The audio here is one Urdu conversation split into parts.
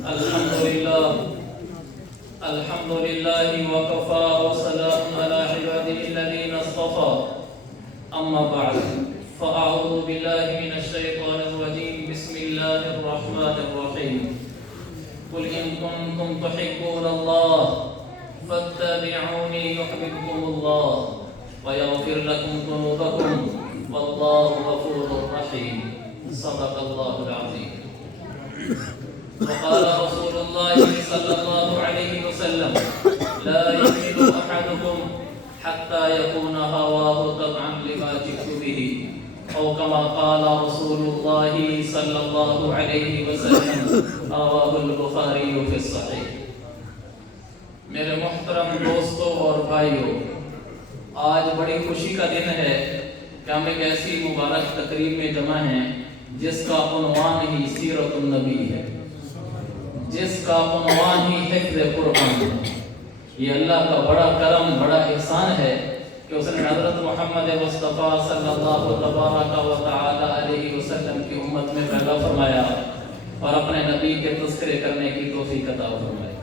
الحمد لله وكفى وسلام على عباده الذين اصطفى أما بعد فأعوذ بالله من الشيطان الرجيم بسم الله الرحمن الرحيم قل إن كنتم تحبون الله فاتبعوني يحببكم الله ويغفر لكم ذنوبكم والله غفور رحيم صدق الله العظيم وقال رسول الله صلى الله عليه وسلم لا يؤمن أحدكم حتى يكون هواه تبعا لما جئت به أو كما قال رسول الله صلى الله عليه وسلم رواه البخاري في الصحيح. میرے محترم دوستوں اور بھائیوں، آج بڑی خوشی کا دن ہے کہ ہم ایک ایسی مبارک تقریب میں جمع ہیں جس کا عنوان ہی سیرت النبی ہے، جس کا عنوان ہی حفظ قرآن ہے۔ یہ اللہ کا بڑا کرم، بڑا احسان ہے کہ اس نے حضرت محمد مصطفیٰ صلی اللہ تبارک و تعالی علیہ وسلم کی امت میں پیدا فرمایا اور اپنے نبی کے تذکرے کرنے کی توفیق عطا فرمائی۔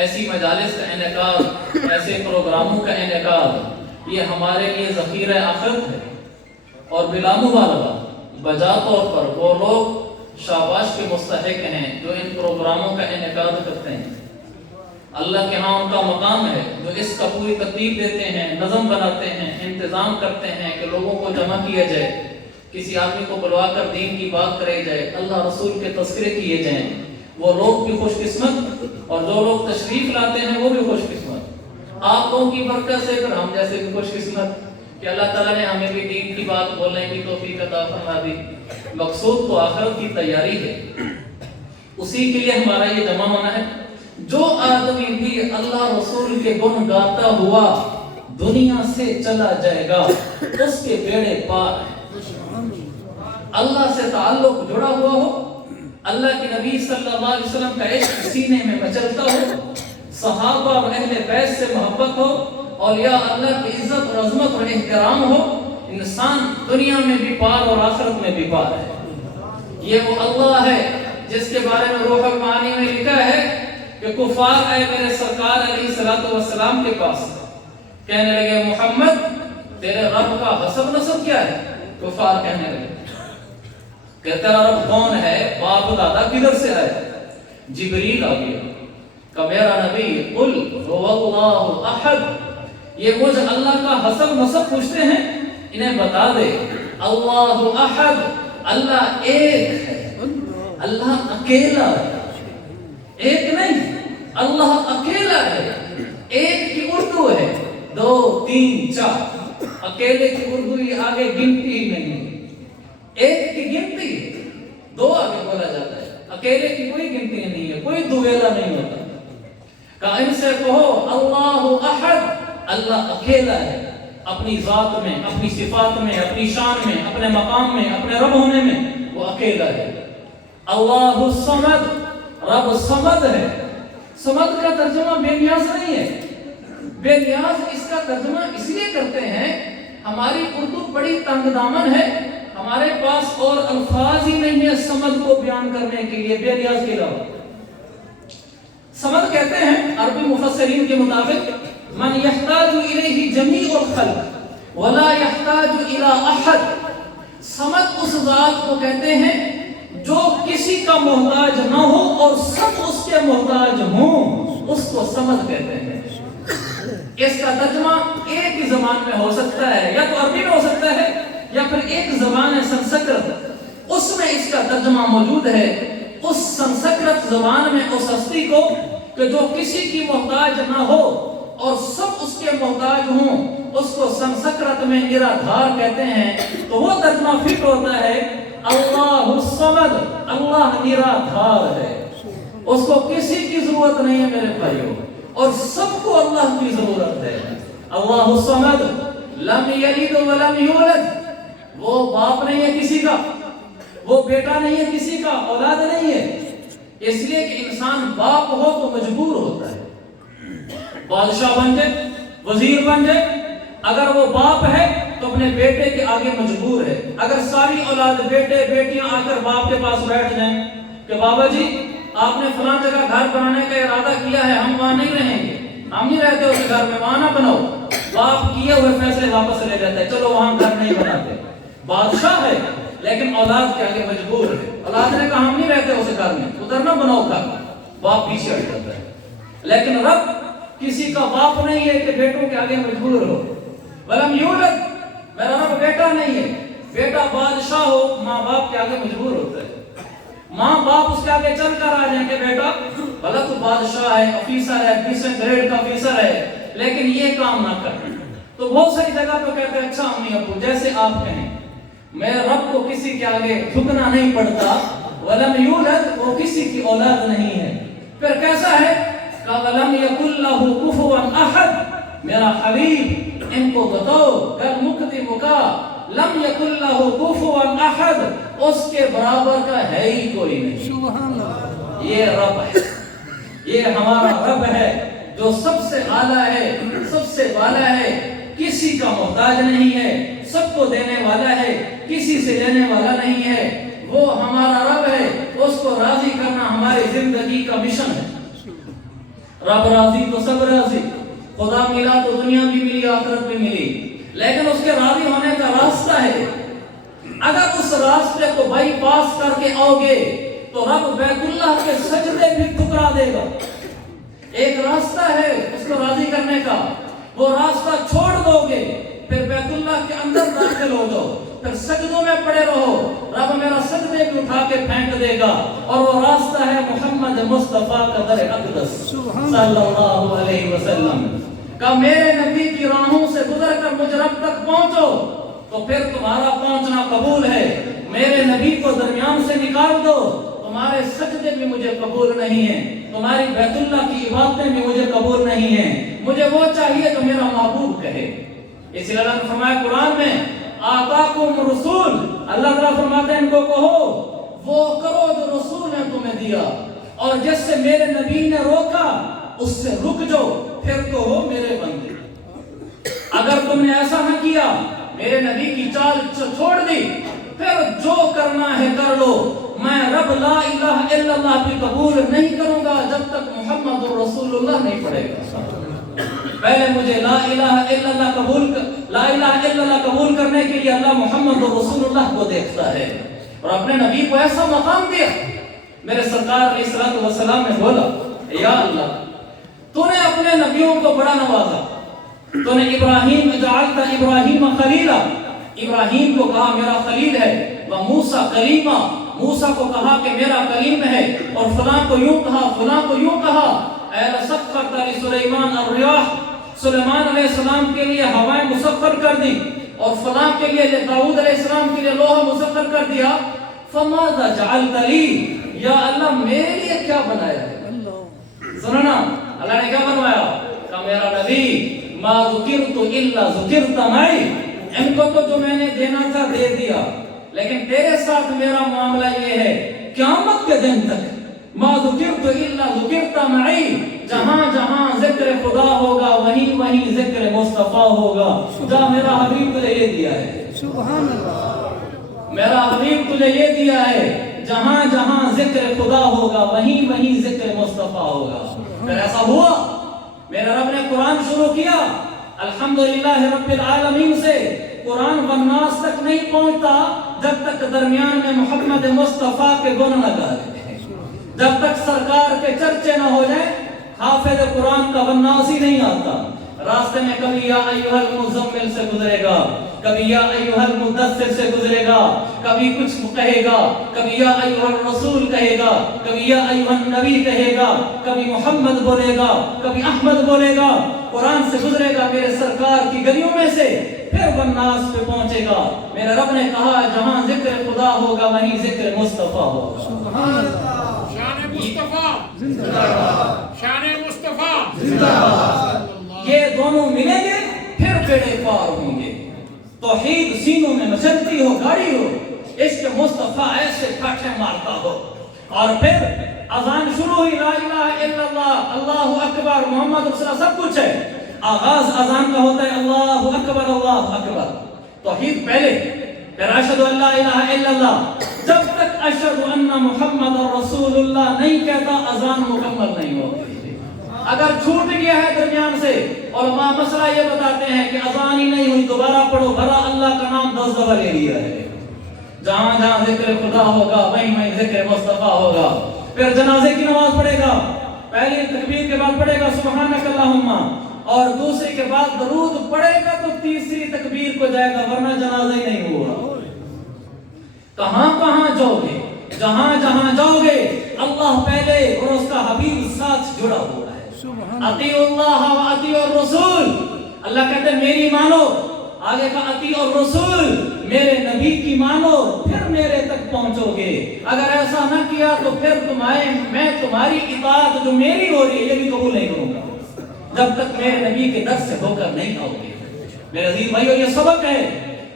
ایسی مجالس کا انعقاد، ایسے پروگراموں کا انعقاد، یہ ہمارے لیے ذخیرہ آخرت ہے، اور بلا مبالغہ بجا طور پر وہ لوگ شاباش کے مستحق ہیں جو ان پروگراموں کا انعقاد کرتے ہیں۔ اللہ کے ہاں ان کا مقام ہے جو اس کا پوری ترتیب دیتے ہیں، نظم بناتے ہیں، انتظام کرتے ہیں کہ لوگوں کو جمع کیا جائے، کسی آدمی کو بلوا کر دین کی بات کرائی جائے، اللہ رسول کے تذکرے کیے جائیں۔ وہ لوگ بھی خوش قسمت اور جو لوگ تشریف لاتے ہیں وہ بھی خوش قسمت۔ آپ لوگوں کی برکت سے پھر ہم جیسے بھی خوش قسمت کہ اللہ تعالیٰ نے ہمیں بھی دین کی بات بولنے کی توفیق عطا فرما دی۔ مقصود تو آخرت کی تیاری ہے، اسی کے لیے ہمارا یہ جمع ہونا ہے۔ جو آدمی بھی اللہ رسول کے گن گاتا ہوا دنیا سے چلا جائے گا اس کے بیڑے پار ہیں۔ اللہ سے تعلق جڑا ہوا ہو، اللہ کے نبی صلی اللہ علیہ وسلم کا عشق سینے میں مچلتا ہو، صحابہ اور اہل بیت سے محبت ہو، اولیاء اللہ کی عزت اور عظمت اور احترام ہو، انسان دنیا میں بھی پار اور آخرت میں بھی پار ہے۔ یہ وہ اللہ ہے جس کے بارے میں روح المعانی میں لکھا ہے کہ کفار آئے میرے سرکار علیہ السلام کے پاس، کہنے لگے محمد تیرے رب کا حسب نسب کیا ہے؟ کفار کہنے لگے کہ تیرا رب کون ہے، باپ دادا کدھر سے آئے؟ جبریل آ گیا کہ میرا نبی قل هو اللہ احد، یہ وہ جو اللہ کا حسب نسب پوچھتے ہیں انہیں بتا دے اللہ احد، اللہ ایک ہے، اللہ اکیلا ہے، ایک نہیں، اللہ اکیلا ہے۔ ایک کی اردو ہے 2 3 4، اکیلے کی اردو یہ آگے گنتی ہی نہیں ہے، ایک کی گنتی 2 آگے بولا جاتا ہے، اکیلے کی کوئی گنتی نہیں ہے، کوئی دویلا نہیں ہوتا۔ کہ ان سے کہو اللہ احد، اللہ اکیلا ہے، اپنی ذات میں، اپنی صفات میں، اپنی شان میں، اپنے مقام میں، اپنے رب ہونے میں وہ اکیلا ہے۔ اللہ الصمد، رب صمد ہے۔ صمد کا ترجمہ بے نیاز نہیں ہے، بے نیاز اس کا ترجمہ اس لیے کرتے ہیں ہماری اردو بڑی تنگ دامن ہے، ہمارے پاس اور الفاظ ہی نہیں ہے صمد کو بیان کرنے کے لیے بے نیاز کے علاوہ۔ صمد کہتے ہیں عربی مفسرین کے مطابق من یحتاج الیہ جمیع الخلق ولا یحتاج الی احد، صمد اس ذات کو کہتے ہیں جو کسی کا محتاج نہ ہو اور سب اس کے محتاج ہوں، اس کو صمد کہتے ہیں۔ اس کا ترجمہ ایک ہی زبان میں ہو سکتا ہے، یا تو عربی میں ہو سکتا ہے یا پھر ایک زبان ہے سنسکرت، اس میں اس کا ترجمہ موجود ہے۔ اس سنسکرت زبان میں اس ہستی کو کہ جو کسی کی محتاج نہ ہو اور سب اس کے محتاج ہوں، اس کو سنسکرت میں ارادھار کہتے ہیں۔ تو وہ ترجمہ فٹ ہوتا ہے اللہ الصمد، اللہ نرادھار ہے، اس کو کسی کی ضرورت نہیں ہے میرے بھائیوں، اور سب کو اللہ کی ضرورت ہے۔ اللہ الصمد لم یلد ولم یولد، وہ باپ نہیں ہے کسی کا، وہ بیٹا نہیں ہے کسی کا، اولاد نہیں ہے، اس لیے کہ انسان باپ ہو تو مجبور ہوتا ہے، بادشاہ بن جائے، وزیر بن جائے، اگر وہ باپ ہے تو اپنے بیٹے کے آگے مجبور ہے۔ اگر ساری اولاد بیٹے بیٹیاں آ کر باپ کے پاس بیٹھ جائیں کہ بابا جی آپ نے فلاں جگہ گھر بنانے کا ارادہ کیا ہے، ہم وہاں نہیں رہیں گے، ہم نہیں رہتے اس گھر میں، وہاں نہ بناؤ، وہ آپ کیے ہوئے فیصلے واپس لے لیتے ہیں، چلو وہاں گھر نہیں بناتے۔ بادشاہ ہے لیکن اولاد کے آگے مجبور ہے، اولاد نے کہا ہم نہیں رہتے اس گھر میں، ادھر نہ بناؤ گھر، باپ پیچھے ہٹ جاتا ہے۔ لیکن رب کسی کا باپ نہیں ہے کہ بیٹوں کے آگے مجبور ہو۔ ولم یولد، میرا رب بیٹا نہیں ہے، بیٹا بادشاہ ہو ماں باپ کے آگے مجبور ہوتا ہے، ماں باپ اس کے آگے چل کر آ جائیں کہ بیٹا بھلا تو بادشاہ ہے، افیسر ہے، 20 گریڈ کا افیسر ہے، لیکن یہ کام نہ کر۔ تو بہت ساری جگہ پہ کہتے ہیں اچھا امی ابو جیسے آپ کہیں، میرے رب کو کسی کے آگے جھکنا نہیں پڑتا۔ ولم یولد، وہ کسی کی اولاد نہیں ہے۔ پھر کیسا ہے؟ کہ ولم یکن لہ کفوا احد، میرا حبیب ان کو بتاؤ کل مقدم کا لم یکن لہ کفوا احد، اس کے برابر کا ہے ہی کوئی نہیں۔ سبحان اللہ، یہ رب ہے، یہ ہمارا رب ہے جو سب سے اعلیٰ ہے، سب سے والا ہے، کسی کا محتاج نہیں ہے، سب کو دینے والا ہے، کسی سے لینے والا نہیں ہے۔ وہ ہمارا رب ہے، اس کو راضی کرنا ہماری زندگی کا مشن ہے۔ رب راضی تو سب راضی، خدا ملا تو دنیا بھی ملی آخرت بھی ملی، لیکن اس کے راضی ہونے کا راستہ ہے۔ اگر اس راستے کو بائی پاس کر کے آؤ گے تو رب بیت اللہ کے سجدے بھی ٹھکرا دے گا۔ ایک راستہ ہے اس کو راضی کرنے کا، وہ راستہ چھوڑ دو گے پھر بیت اللہ کے اندر داخل ہو جاؤ، پھر سجدوں میں پڑے رہو، رب میرا سجدے بھی اٹھا کے پھینک دے گا۔ اور وہ راستہ ہے محمد مصطفیٰ کا در اقدس صلی اللہ علیہ وسلم کا۔ میرے نبی کی راہوں سے گزر کر مجھ رب تک پہنچو تو پھر تمہارا پہنچنا قبول ہے۔ میرے نبی کو درمیان سے نکال دو، تمہارے سجدے بھی مجھے قبول نہیں ہیں، تمہاری بیت اللہ کی عبادتیں بھی مجھے قبول نہیں ہیں۔ مجھے وہ چاہیے جو میرا محبوب کہے۔ اس لیے اللہ نے فرمایا قرآن میں آتاکم رسول، اللہ تعالیٰ فرماتے ہیں ان کو کہو وہ کرو جو رسول نے تمہیں دیا، اور جس سے میرے نبی نے روکا اس سے رک جاؤ، پھر تو ہو میرے بندے۔ اگر تم نے ایسا نہ کیا، میرے نبی کی چال چھوڑ دی، پھر جو کرنا ہے کر لو، میں رب لا الہ الا اللہ بھی قبول نہیں کروں گا جب تک محمد رسول اللہ نہیں پڑھے گا۔ پہلے مجھے لا الہ الا اللہ قبول کرنے کے لیے اللہ محمد رسول اللہ کو دیکھتا ہے، اور اپنے نبی کو ایسا مقام دیا۔ میرے سرکار علیہ الصلوۃ والسلام نے بولا یا اللہ تو نے اپنے نبیوں کو بڑا نوازا، تو نے ابراہیم جعلت ابراہیم خلیلا، ابراہیم کو کہا میرا خلیل ہے، و موسیٰ کلیما، موسیٰ کو کہا کہ میرا کلیم ہے، اور فلاں کو یوں کہا، فلاں کو یوں کہا۔ اے سخرت لسلیمان الریاح، سلیمان علیہ السلام کے لیے ہوائیں مسخر کر دی، اور فلاں کے لیے داؤد علیہ السلام کے لیے لوہا مسخر کر دیا۔ فماذا جعلت لی، یا اللہ میرے لیے کیا بنایا ہے؟ سننا اللہ نے کیا بنوایا کہ میرا نبی ما ذکرت الا ذکرت معی، ان کو تو جو میں نے دینا تھا دے دیا، لیکن تیرے ساتھ میرا معاملہ یہ ہے قیامت کے دن تک ما ذکرت الا ذکرت معی، جہاں جہاں ذکر خدا ہوگا وہیں وہیں ذکر مصطفیٰ ہوگا۔ جا میرا حبیب تجھے یہ دیا ہے، سبحان اللہ، میرا حبیب تجھے یہ دیا ہے، جہاں جہاں ذکر خدا ہوگا وہیں وہیں ذکر مصطفیٰ ہوگا۔ پھر ایسا ہوا، میرے رب نے قرآن شروع کیا الحمدللہ رب العالمین سے، قرآن والناس تک نہیں پہنچتا جب تک درمیان میں محمد مصطفیٰ کے گن نہ گائے، جب تک سرکار کے چرچے نہ ہو جائیں حافظ قرآن کا والناس ہی نہیں آتا۔ راستے میں کبھی یا ایھا المزمل سے گزرے گا، کبھی یا ایھا المدثر سے گزرے گا، کبھی کچھ کہے گا، کبھی یا ایھا الرسول کہے گا، کبھی یا ایھا النبی کہے گا، کبھی محمد بولے گا، کبھی احمد بولے گا، قرآن سے گزرے گا میرے سرکار کی گلیوں میں سے، پھر والناس پہ پہنچے گا۔ میرے رب نے کہا جہاں ذکر خدا ہوگا وہیں ذکر مصطفیٰ ہوگا۔ سبحان اللہ، شان مصطفیٰ زندہ باد، شان مصطفیٰ زندہ باد۔ یہ دونوں ملیں گے پھر بیڑے پار ہوں گے۔ توحید سینوں میں مچلتی ہو، گاڑی ہو، عشق مصطفیٰ ایسے پھاٹے مارتا ہو، اور پھر اذان شروع ہوئی لا الہ الا اللہ، اللہ اکبر، محمد رسول اللہ، سب کچھ ہے۔ آغاز اذان کا ہوتا ہے اللہ اکبر اللہ اکبر، توحید پہلے، پھر اشہد ان لا الہ الا اللہ۔ جب تک اشہد ان محمد رسول اللہ نہیں کہتا اذان مکمل نہیں ہوتی. اگر چھوٹ گیا ہے درمیان سے، علماء مسئلہ یہ بتاتے ہیں کہ اذان ہی نہیں ہوئی دوبارہ پڑھو، بھلا اللہ کا نام 10 دفعہ لے لیا ہے. جہاں جہاں ذکر خدا ہوگا وہیں وہیں ذکر مصطفیٰ ہوگا. پھر جنازے کی نماز پڑھے گا، پہلی تکبیر کے بعد پڑھے گا سبحانک اللہم، اور دوسری کے بعد درود پڑھے گا تو تیسری تکبیر کو جائے گا، ورنہ جنازہ ہی نہیں ہوا. کہاں کہاں جاؤ گے، جہاں جہاں جاؤ گے اللہ پہلے اور اس کا حبیب ساتھ جڑا ہوا ہے. اطیعوا اللہ و اطیعوا الرسول، اللہ کہتے ہیں میری مانو، آگے کا اطیعوا الرسول، میرے نبی کی مانو پھر میرے تک پہنچو گے. اگر ایسا نہ کیا تو پھر میں تمہاری اطاعت جو میری ہو رہی ہے یہ بھی قبول نہیں کروں گا جب تک میرے نبی کے در سے ہو کر نہیں آؤ گے. میرے عزیز بھائیو یہ سبق ہے.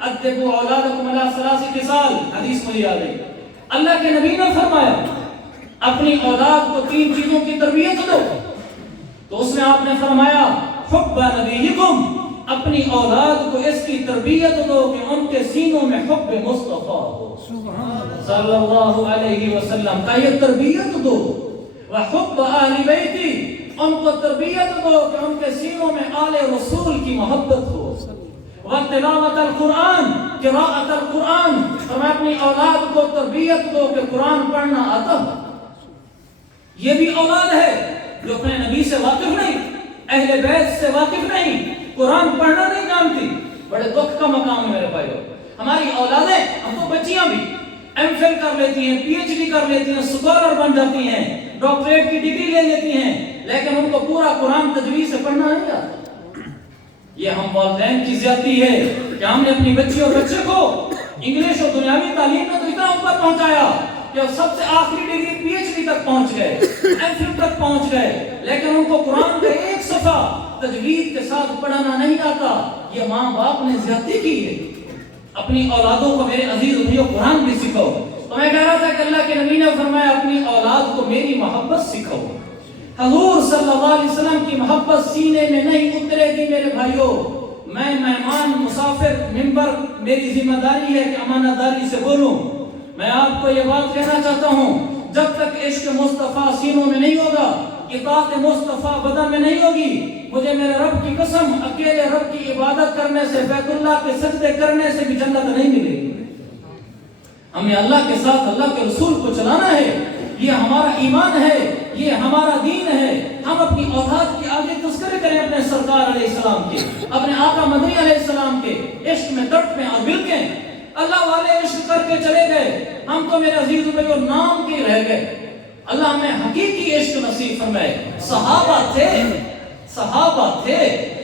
ادبوا اولادکم علی ثلاث خصال، حدیث مجھے یاد ہے. اللہ کے نبی نے فرمایا اپنی اولاد کو 3 چیزوں کی تربیت دو. تو اس میں آپ نے فرمایا حب نبیکم، اپنی اولاد کو اس کی تربیت دو کہ ان کے سینوں میں حب مصطفیٰ ہو صلی اللہ علیہ وسلم کا یہ تربیت دو. وحب اہل بیتی، ان کو تربیت دو کہ ان کے سینوں میں آل رسول کی محبت ہو. وتلاوت القرآن، قراءت القرآن، اور میں اپنی اولاد کو تربیت دو کہ قرآن پڑھنا آتا ہو. یہ بھی اولاد ہے جو اپنے نبی سے واقف نہیں، اہل بیت سے واقف نہیں، قرآن پڑھنا نہیں جانتی. بڑے دکھ کا مقام ہے میرے بھائیو. ہماری اولادیں، ہم تو بچیاں بھی ایم فل کر لیتی ہیں، پی ایچ ڈی کر لیتی ہیں، اسکالر بن جاتی ہیں، ڈاکٹریٹ کی ڈگری لے لیتی ہیں، لیکن ان کو پورا قرآن تجویز سے پڑھنا نہیں آتا. یہ ہم والدین کی زیادتی ہے کہ ہم نے اپنی بچی اور بچے کو انگلش اور دنیاوی تعلیم میں تو اتنا اوپر پہنچایا کہ سب سے آخری ڈگری پی ایچ ڈی تک پہنچ گئے، ایم فل تک پہنچ گئے، لیکن ان کو قرآن کا ایک صفحہ تجوید کے ساتھ پڑھانا نہیں آتا. یہ ماں باپ نے زیادتی کی ہے. اپنی اولادوں کو میرے عزیز بھائیو قرآن بھی سکھاؤ. تو میں کہہ رہا تھا کہ اللہ کے نبی نے فرمایا اپنی اولاد کو میری محبت سکھاؤ. حضور صلی اللہ علیہ وسلم کی محبت سینے میں نہیں اترے گی میرے بھائیو. میں مہمان مسافر ممبر، میری ذمہ داری ہے کہ امانت داری سے بولوں. میں آپ کو یہ بات کہنا چاہتا ہوں، جب تک عشق مصطفیٰ سینوں میں نہیں ہوگا، اطاعت مصطفیٰ بدن میں نہیں ہوگی، مجھے میرے رب کی قسم اکیلے رب کی عبادت کرنے سے، بیت اللہ کے سجدے کرنے سے بھی جنت نہیں ملے گی. ہمیں اللہ کے ساتھ اللہ کے رسول کو چلانا ہے. یہ ہمارا ایمان ہے، یہ ہمارا دین ہے. ہم اپنی اولاد کے آگے تذکرے کریں اپنے سرکار علیہ السلام کے، اپنے آقا مدنی علیہ السلام کے. عشق میں تڑپ میں اور ملکیں اللہ والے عشق کر کے چلے گئے، ہم تو میرے عزیز بھائیو نام کے رہ گئے. اللہ ہمیں حقیقی عشق نصیب فرمائے. صحابہ تھے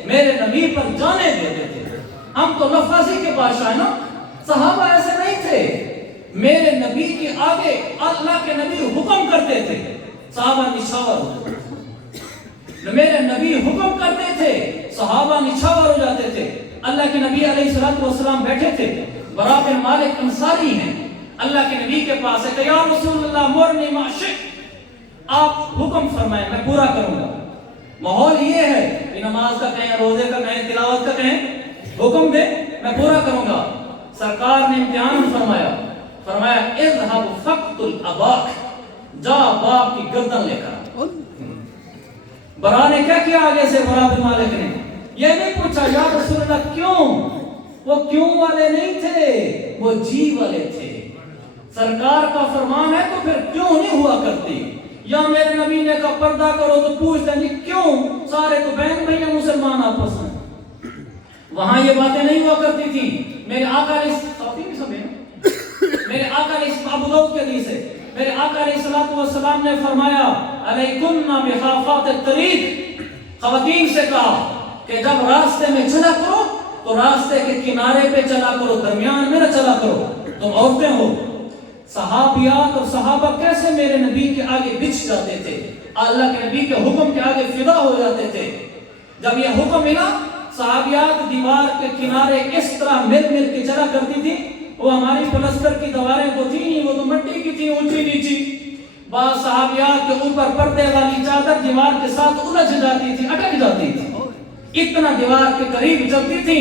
میرے نبی پر جانے دیتے تھے. ہم تو لفظی کے بادشاہ نا، صحابہ ایسے نہیں تھے. میرے نبی کے آگے اللہ کے نبی حکم کرتے تھے، صحابہ نچھاور ہوتے تھے. میرے نبی حکم کرتے تھے، صحابہ نچھاور ہو جاتے تھے. اللہ کے نبی علیہ السلام بیٹھے تھے، برا بن مالک انصاری ہیں، اللہ کے نبی کے پاس ہے کہ یا رسول اللہ مرنی ما شئت، آپ حکم فرمائیں میں پورا کروں گا. ماحول یہ ہے کہ نماز کا کہیں، روزے کا کہیں، تلاوت کا کہیں، حکم دے میں پورا کروں گا. سرکار نے امتحان فرمایا اذهب فقتل اباک، جا باپ کی گردن لے کر. برا نے کیا کیا آگے سے؟ برا بن مالک نے یہ نہیں پوچھا یا رسول اللہ کیوں، وہ کیوں والے نہیں تھے، وہ جی والے تھے. سرکار کا فرمان ہے تو پھر کیوں نہیں ہوا کرتی. یا میرے نبی نے کہا پردہ کرو تو پوچھتے ہیں کیوں، سارے تو بہن بھائی ہیں مسلمان آپس میں. وہاں یہ باتیں نہیں ہوا کرتی تھی. میرے آقا میرے آقا علیہ ابو داؤد کے حدیث ہے، میرے آقا علیہ السلام نے فرمایا علیکن بخافات الطریق، خواتین سے کہا کہ جب راستے میں چلا کرو تو راستے کے کنارے پہ چلا کرو، درمیان میں نہ چلا کرو. تم عورتیں ہو. صحابیات اور صحابہ کیسے میرے نبی کے آگے بچھ جاتے تھے، اللہ کے نبی کے حکم کے آگے فدا ہو جاتے تھے. جب یہ حکم ملا صحابیات دیوار کے کنارے اس طرح مل کے چلا کرتی تھی. وہ ہماری پلستر کی دیواریں تو تھی نہیں، وہ تو مٹی کی تھی اونچی نیچی. بعض صحابیات کے اوپر پردے والی چادر دیوار کے ساتھ الجھ جاتی تھی، اٹک جاتی تھی. اتنا دیوار کے قریب چلتی تھی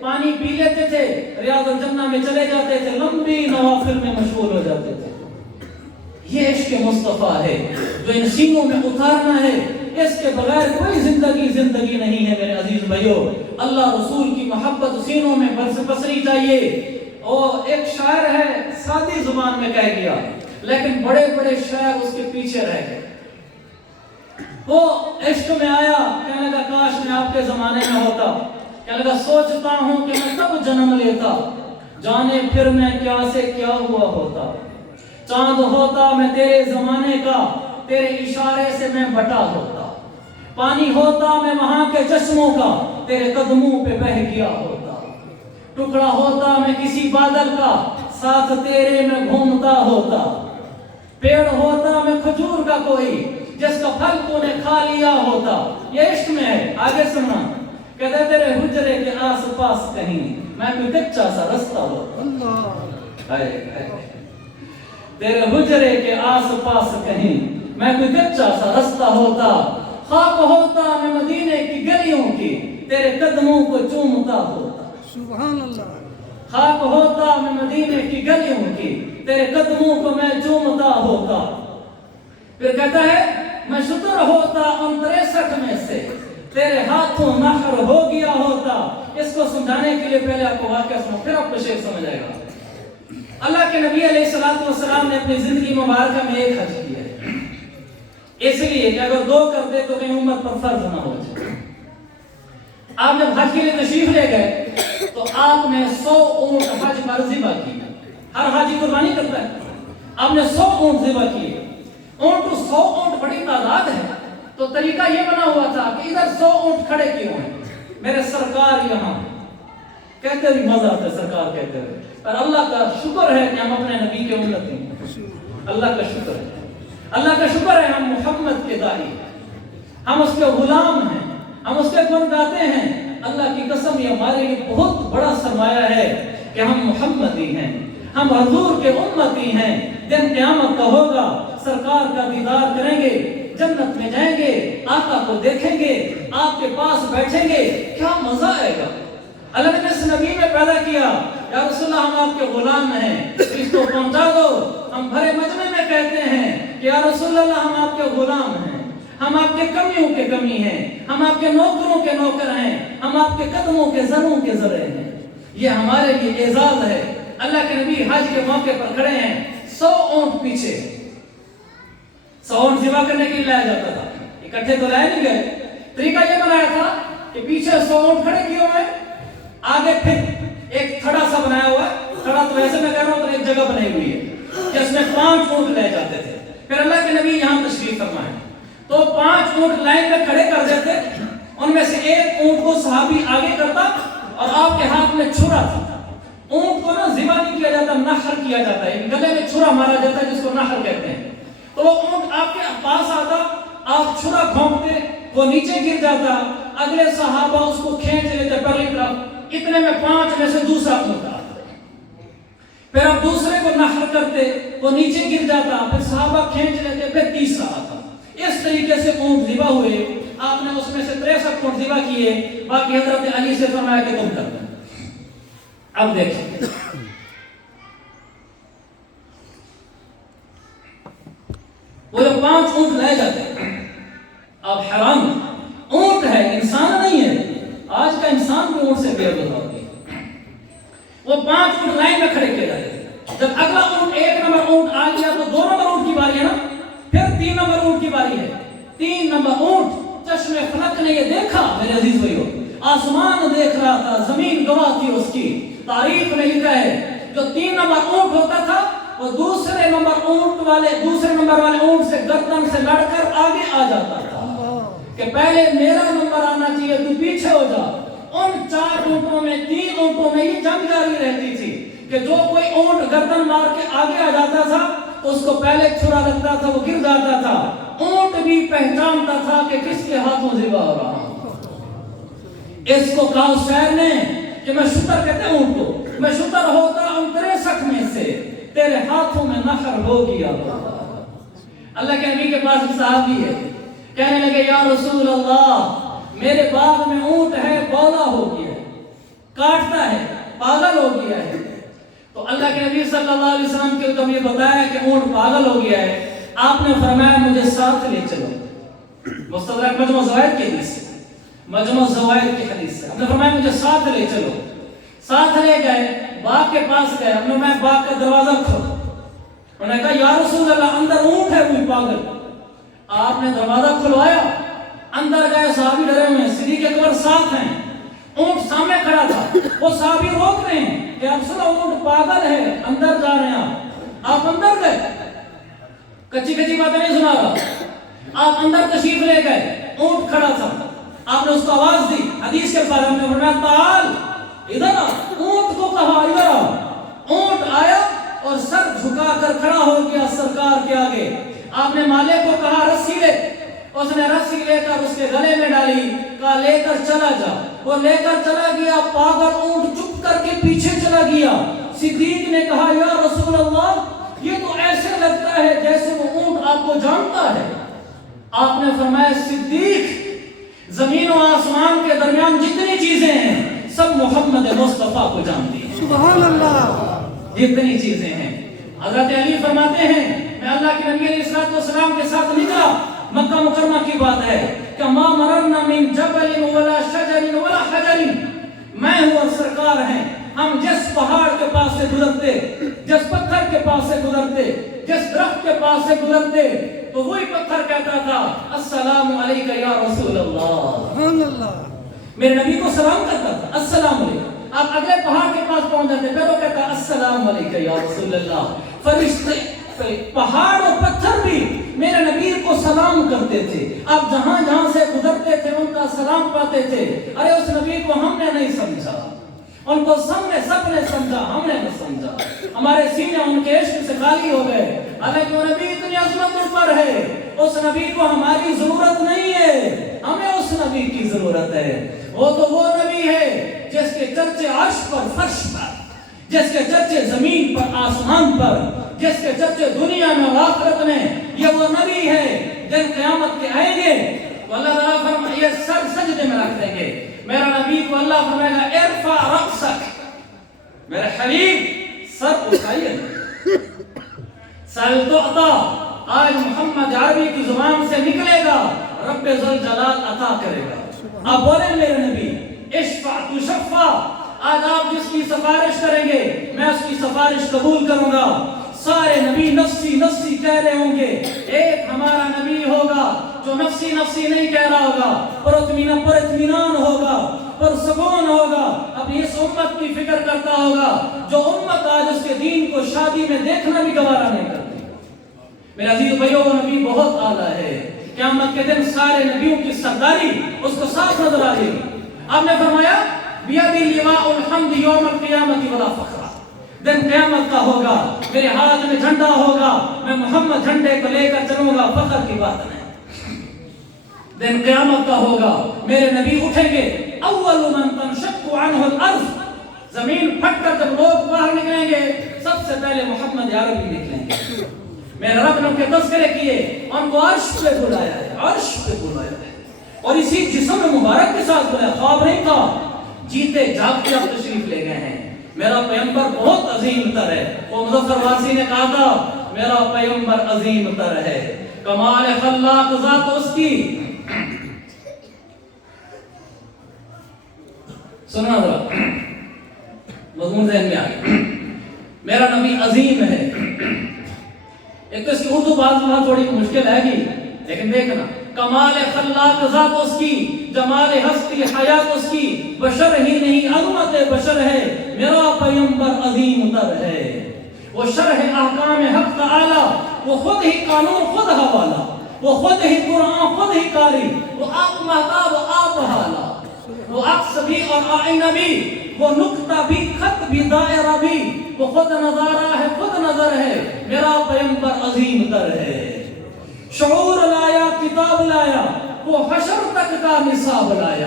پانی پی لیتے تھے، ریاض الجنہ میں چلے جاتے تھے، لمبی نوافل میں مشغول ہو جاتے تھے۔ یہ عشق مصطفیٰ ہے جو ان سینوں میں اتارنا ہے، اس کے بغیر کوئی زندگی نہیں ہے میرے عزیز بھائیو۔ اللہ رسول کی محبت سینوں میں بسری چاہیے۔ اور ایک شاعر ہے، سادی زبان میں کہہ گیا، لیکن بڑے بڑے شاعر اس کے پیچھے رہ گئے۔ وہ عشق میں آیا، کہنے لگا کاش میں آپ کے زمانے میں ہوتا، کہنے لگا سوچتا ہوں کہ میں کب جنم لیتا، جانے پھر میں کیا سے کیا ہوا ہوتا، چاند ہوتا میں تیرے زمانے کا، تیرے اشارے سے میں بٹا ہوتا، پانی ہوتا میں وہاں کے چشموں کا، تیرے قدموں پہ بہہ گیا ہوتا، ٹکڑا ہوتا میں کسی بادل کا، ساتھ تیرے میں گھومتا ہوتا، پیڑ ہوتا میں کھجور کا کوئی، جس کا پھل تو نے کھا لیا ہوتا۔ یہ عشق میں ہے۔ آگے سننا، کہتے تیرے حجرے کے آس پاس کہیں میں کوئی کچا سا رستہ ہوتا، تیرے حجرے کے آس پاس کہیں میں کوئی کچا سا رستہ ہوتا، خاک ہوتا میں مدینے کی گلیوں کی، تیرے قدموں کو چومتا ہوتا، سبحان اللہ، خاک ہوتا میں مدینے کی گلیوں کی، تیرے قدموں کو میں چومتا ہوتا۔ پھر کہتا ہے میں شتر ہوتا ان 63 میں سے، تیرے ہاتھوں نحر ہو گیا ہوتا۔ اس کو سمجھانے کے لیے پہلے آپ کو واقعہ سنو، پھر آپ کو شیخ سمجھ آئے گا۔ اللہ کے نبی علیہ السلام نے اپنی زندگی مبارکہ میں ایک حج کیا ہے، اس لیے کہ اگر 2 کر دے تو کہیں امت پر فرض نہ ہو جائے۔ آپ جب حج کے لیے تشریف لے گئے تو آپ نے 100 اونٹ حج پر ذبح کی۔ ہر حاجی قربانی کرتا ہے، آپ نے 100 اونٹ ذبح کیے۔ اونٹ 100 اونٹ بڑی تعداد ہے، تو طریقہ یہ بنا ہوا تھا کہ ادھر 100 اونٹ کھڑے کیوں ہیں، میرے سرکار یہاں، کہتے بھی مزہ آتا ہے سرکار کہتے ہوئے، پر اللہ کا شکر ہے کہ ہم اپنے نبی کے امت ہیں۔ اللہ کا شکر ہے، اللہ کا شکر ہے ہم محمد کے داعی، ہم اس کے غلام ہیں، ہم اس کے گن گاتے ہیں۔ اللہ کی قسم یہ ہمارے لیے بہت بڑا سرمایہ ہے کہ ہم محمدی ہیں، ہم حضور کے امتی ہیں۔ دن قیامت کا ہوگا، سرکار کا دیدار کریں گے، جنت میں جائیں گے، آقا کو دیکھیں گے، آپ کے پاس بیٹھیں گے، کیا مزہ آئے گا۔ اللہ نے اس نبی میں پیدا کیا، یا رسول اللہ ہم آپ کے غلام ہیں، اس کو پہنچا دو۔ ہم بھرے مجمع میں کہتے ہیں کہ یا رسول اللہ ہم آپ کے غلام ہیں، ہم آپ کے کمیوں کے کمی ہیں، ہم آپ کے نوکروں کے نوکر ہیں، ہم آپ کے قدموں کے زروں کے زرے ہیں۔ یہ ہمارے لیے اعزاز ہے۔ اللہ کے نبی حج کے موقع پر کھڑے ہیں، 100 اونٹ پیچھے، 100 اونٹ ذبح کرنے کے لیے لایا جاتا تھا، اکٹھے تو لائے نہیں گئے۔ طریقہ یہ بنایا تھا کہ پیچھے 100 اونٹ کھڑے کیے ہوئے، آگے پھر ایک تھڑا سا بنایا ہوا ہے، تھڑا تو ایسے میں کہہ رہا ہوں تو ایک جگہ بنائی ہوئی ہے جس میں 5 اونٹ لے جاتے تھے۔ پھر اللہ کے نبی یہاں تشریف فرمائے تو 5 اونٹ لائن میں کھڑے کر دیتے، ان میں سے ایک اونٹ کو صحابی آگے کرتا اور آپ کے ہاتھ میں چھرا تھا۔ اونٹ کو نا ذبح نہیں کیا جاتا، نحر کیا جاتا ہے، گلے میں چھرا مارا جاتا ہے جس کو نحر کہتے ہیں۔ تو وہ اونٹ آپ کے پاس آتا، آپ چھرا گھونپتے، وہ نیچے گر جاتا، اگلے صحابہ اس کو کھینچ لیتے پرلی طرف، اتنے میں 5 میں سے دوسرا اونٹ آتا، پھر آپ دوسرے کو نحر کرتے، وہ نیچے گر جاتا، پھر صحابہ کھینچ لیتے، پھر تیسرا آتا۔ اس طریقے سے اونٹ ذبح ہوئے۔ آپ نے اس میں سے 63 اونٹ ذبح کیے، باقی حضرت علی سے فرمایا کہ تم کر دو۔ اب دیکھیں وہ جو 5 اونٹ لے جاتے ہیں، اب حیران، اونٹ ہے، انسان نہیں ہے۔ آج کا انسان بھی اونٹ سے بے عقل ہوتی ہے۔ وہ 5 اونٹ لائن میں کھڑے کیے جاتے ہیں۔ جب اگلا اونٹ 1 نمبر اونٹ آ گیا تو 2 نمبر اونٹ کی باری ہے نا، پھر 3 نمبر اونٹ کی باری ہے۔ 3 نمبر اونٹ، چشم فلک نے یہ دیکھا میرے عزیز بھائیو، آسمان دیکھ رہا تھا، زمین گواہ تھی اس کی۔ تاریخ میں لکھا ہے جو 3 نمبر اونٹ ہوتا تھا وہ دوسرے نمبر والے اونٹ سے گردن سے لڑ کر آگے آ جاتا تھا کہ پہلے میرا نمبر آنا چاہیے، تو پیچھے ہو جا۔ ان 4 اونٹوں میں 3 اونٹوں میں یہ جنگ جاری رہتی تھی کہ جو کوئی اونٹ گردن مار کے آگے آ جاتا تھا تو اس کو پہلے چھرا لگتا تھا، وہ گر جاتا تھا۔ اونٹ بھی پہچانتا تھا کہ کس کے ہاتھوں ذبح ہو رہا۔ اس کو کہا اس شاعر نے کہ میں شتر کہتے ہیں اونٹ کو، میں شتر ہوتا ان 63 میں سے، تیرے ہاتھوں میں نحر ہو گیا۔ اللہ کے نبی کے پاس ایک صحابی ہے، کہنے لگے یا رسول اللہ میرے باغ میں اونٹ ہے، بولا ہو گیا، کاٹتا ہے، پاگل ہو گیا ہے. تو اللہ کے نبی صلی اللہ علیہ وسلم کے جب یہ بتایا کہ اونٹ پاگل ہو گیا ہے، آپ نے فرمایا مجھے ساتھ لے چلو. مستدرک مجموع الزوائد کی حدیث ہے، مجموع الزوائد کی حدیث ہے. آپ نے فرمایا مجھے ساتھ لے چلو. ساتھ لے گئے، باغ کے پاس گئے. ہم نے میں باغ کا دروازہ کھولا. انہوں نے کہا یا رسول اللہ اندر اونٹ ہے کوئی پاگل. آپ نے دروازہ کھلوایا، اندر گئے. صحابی ڈرے ہوئے ہیں، صدیق اکبر ساتھ ہیں. اونٹ سامنے کھڑا تھا. وہ صحابی روک رہے ہیں کہ افسر اونٹ پاگل ہے، اندر جا رہے ہیں. آپ اندر گئے، کچی کچی باتیں نہیں سنا رہا. آپ اندر تشریف لے گئے. اونٹ کھڑا تھا. آپ نے اس کو آواز دی. حدیث کے بارے میں فرمایا تعال ادھر آ. اونٹ کو کہا ادھر آ. اونٹ آیا اور سر جھکا کر کھڑا ہو گیا سرکار کے آگے. آپ نے مالک کو کہا رسی لے. اس نے رسی لے کر اس کے گلے میں ڈالی. کہا لے کر چلا جا. وہ لے کر چلا گیا. پاگل اونٹ چپ کر کے پیچھے چلا گیا. صدیق نے کہا یا رسول اللہ یہ تو ایسے لگتا ہے جیسے وہ اونٹ آپ کو جانتا ہے. آپ نے فرمایا صدیق زمین و آسمان کے درمیان جتنی چیزیں ہیں سب محمد مصطفیٰ کو جانتی ہیں. سبحان اللہ. جتنی چیزیں ہیں. حضرت علی فرماتے ہیں میں اللہ کے نبی علیہ السلام کے ساتھ نکلا. مکہ مکرمہ کی بات ہے کہ ما مررنا من جبل ولا شجر ولا حجر. میں ہوں اور سرکار ہیں. ہم جس پہاڑ کے پاس سے گزرتے، جس پتھر کے پاس سے گزرتے، جس درخت کے پاس سے گزرتے تو وہی پتھر کہتا تھا السلام علیکہ یا رسول اللہ. سبحان اللہ. میرے نبی کو سلام کرتا تھا السلام علیکم. آپ اگلے پہاڑ کے پاس پہنچ جاتے پھر وہ کہتا السلام علیکہ یا رسول اللہ. فرشتے پہاڑ اور پتھر بھی میرے نبی کو سلام کرتے تھے. آپ جہاں جہاں سے گزرتے تھے ان کا سلام پاتے تھے. ارے اس نبی کو ہم نے نہیں سمجھا، ان کو سب نے سمجھا، ہم نے نہ سمجھا. ہمارے سینے ان کے عشق سے خالی ہو گئے. حالانکہ وہ نبی اتنی عظمت پر ہے. اس نبی کو ہماری ضرورت نہیں ہے، ہمیں اس نبی کی ضرورت ہے. وہ تو وہ نبی ہے جس کے چرچے عرش پر فرش پر، جس کے چرچے زمین پر آسمان پر، جس کے چرچے دنیا میں اور آخرت میں. یہ وہ نبی ہے جن قیامت کے آئیں گے تو اللہ تعالیٰ فرمائے یہ سر سجدے میں رکھ دیں گے. میرا نبی کو اللہ فرمائے گا ارفع رأسک، میرے حبیب سر اٹھائیے. سل تعطا، آج محمد عربی کی زبان سے نکلے گا رب ذوالجلال عطا کرے گا. آپ بولیں میرے نبی اشفع تشفع. آج آپ جس کی سفارش کریں گے میں اس کی سفارش قبول کروں گا. سارے نبی نفسی نفسی کہہ رہے ہوں گے. ایک ہمارا نبی ہوگا جو نفسی نفسی نہیں کہہ رہا ہوگا، پر اطمینان ہوگا، پر سکون ہوگا، اپنی اس امت کی فکر کرتا ہوگا جو امت آج اس کے دین کو شادی میں دیکھنا بھی گوارا نہیں کرتی. میرے عزیز بھائیو وہ نبی بہت اعلیٰ ہے. قیامت کے دن سارے نبیوں کی سرداری اس کو صاف نظر آئے گی. آپ نے فرمایا بیدی لواء الحمد یوم القیامت ولا فخر. دن قیامت کا ہوگا، میرے ہاتھ میں جھنڈا ہوگا، میں محمد جھنڈے کو لے کر چلوں گا، فخر کی بات نہیں. دن قیامت کا ہوگا، میرے نبی اٹھیں گے. اول من تنشق عنہ الارض. زمین پھٹ کر جب لوگ باہر نکلیں گے سب سے پہلے محمد عربی نکلیں گے. میرے رب نے ان کے تذکرے کیے، ان کو عرش پہ بلایا ہے، عرش پہ بلایا ہے، اور اسی جسم مبارک کے ساتھ بلایا. خواب نہیں تھا، جیتے جاگتے اب تشریف لے گئے ہیں. میرا پیغمبر بہت عظیم تر ہے. وہ مظفر واسی نے کہا تھا میرا پیغمبر عظیم تر ہے. کمال خلاق ذات اس کی. سننا ذرا مضمون ذہن میں آئے. میرا نبی عظیم ہے. ایک تو اس کی اردو بات وہاں تھوڑی مشکل ہے گی، لیکن دیکھنا کمال خلاق ذات اس کی، جمال ہستی حیات اس کی. بشر ہی نہیں عظمت بشر ہے. میرا پیغمبر عظیم تر ہے. وہ شرح احکام حق تعالی، وہ خود ہی قانون خود حوالہ، وہ خود ہی قرآن خود ہی قاری، وہ آپ مہتاب آپ حالہ، وہ عکس بھی اور آئینہ بھی، وہ نقطہ بھی خط بھی دائرہ بھی، وہ خود نظارہ ہے خود نظر ہے. میرا پیغمبر عظیم تر ہے. شعور لایا کتاب لایا، وہ حشر تک کا نصاب لایا.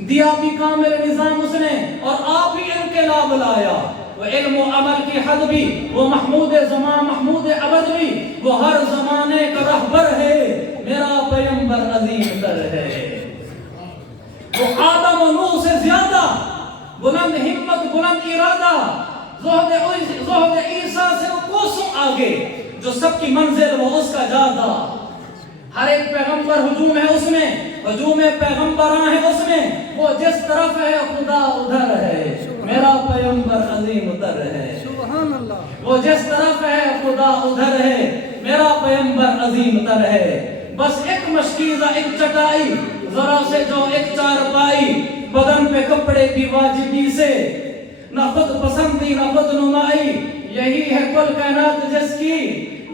دیا بھی کامل نظام اس نے اور آپ ہی انقلاب لایا. وہ علم و عمل کی حد بھی، وہ محمود زمان محمود ابد بھی، وہ ہر زمانے کا رہبر ہے. میرا پیغمبر عظیم تر ہے. وہ آدم و نوح سے زیادہ بلند ہمت، بلند ارادہ، زہد عیسیٰ سے وہ کوسوں آگے، جو سب کی منزل وہ اس کا جادہ۔ ہر ایک پیغمبر ہجوم ہے اس میں، ہجوم پیغمبراں ہے اس میں، وہ جس طرف ہے خدا ادھر ہے، میرا پیغمبر عظیم ادھر ہے۔ سبحان اللہ۔ وہ جس طرف ہے خدا ادھر ہے، میرا پیغمبر عظیم ادھر ہے۔ بس ایک مشکیزہ، ایک چٹائی، ذرا سے جو ایک چارپائی، بدن پہ کپڑے بھی واجبی سے، نہ خود پسندی نہ خود نمائی، یہی ہے کل کائنات جس کی،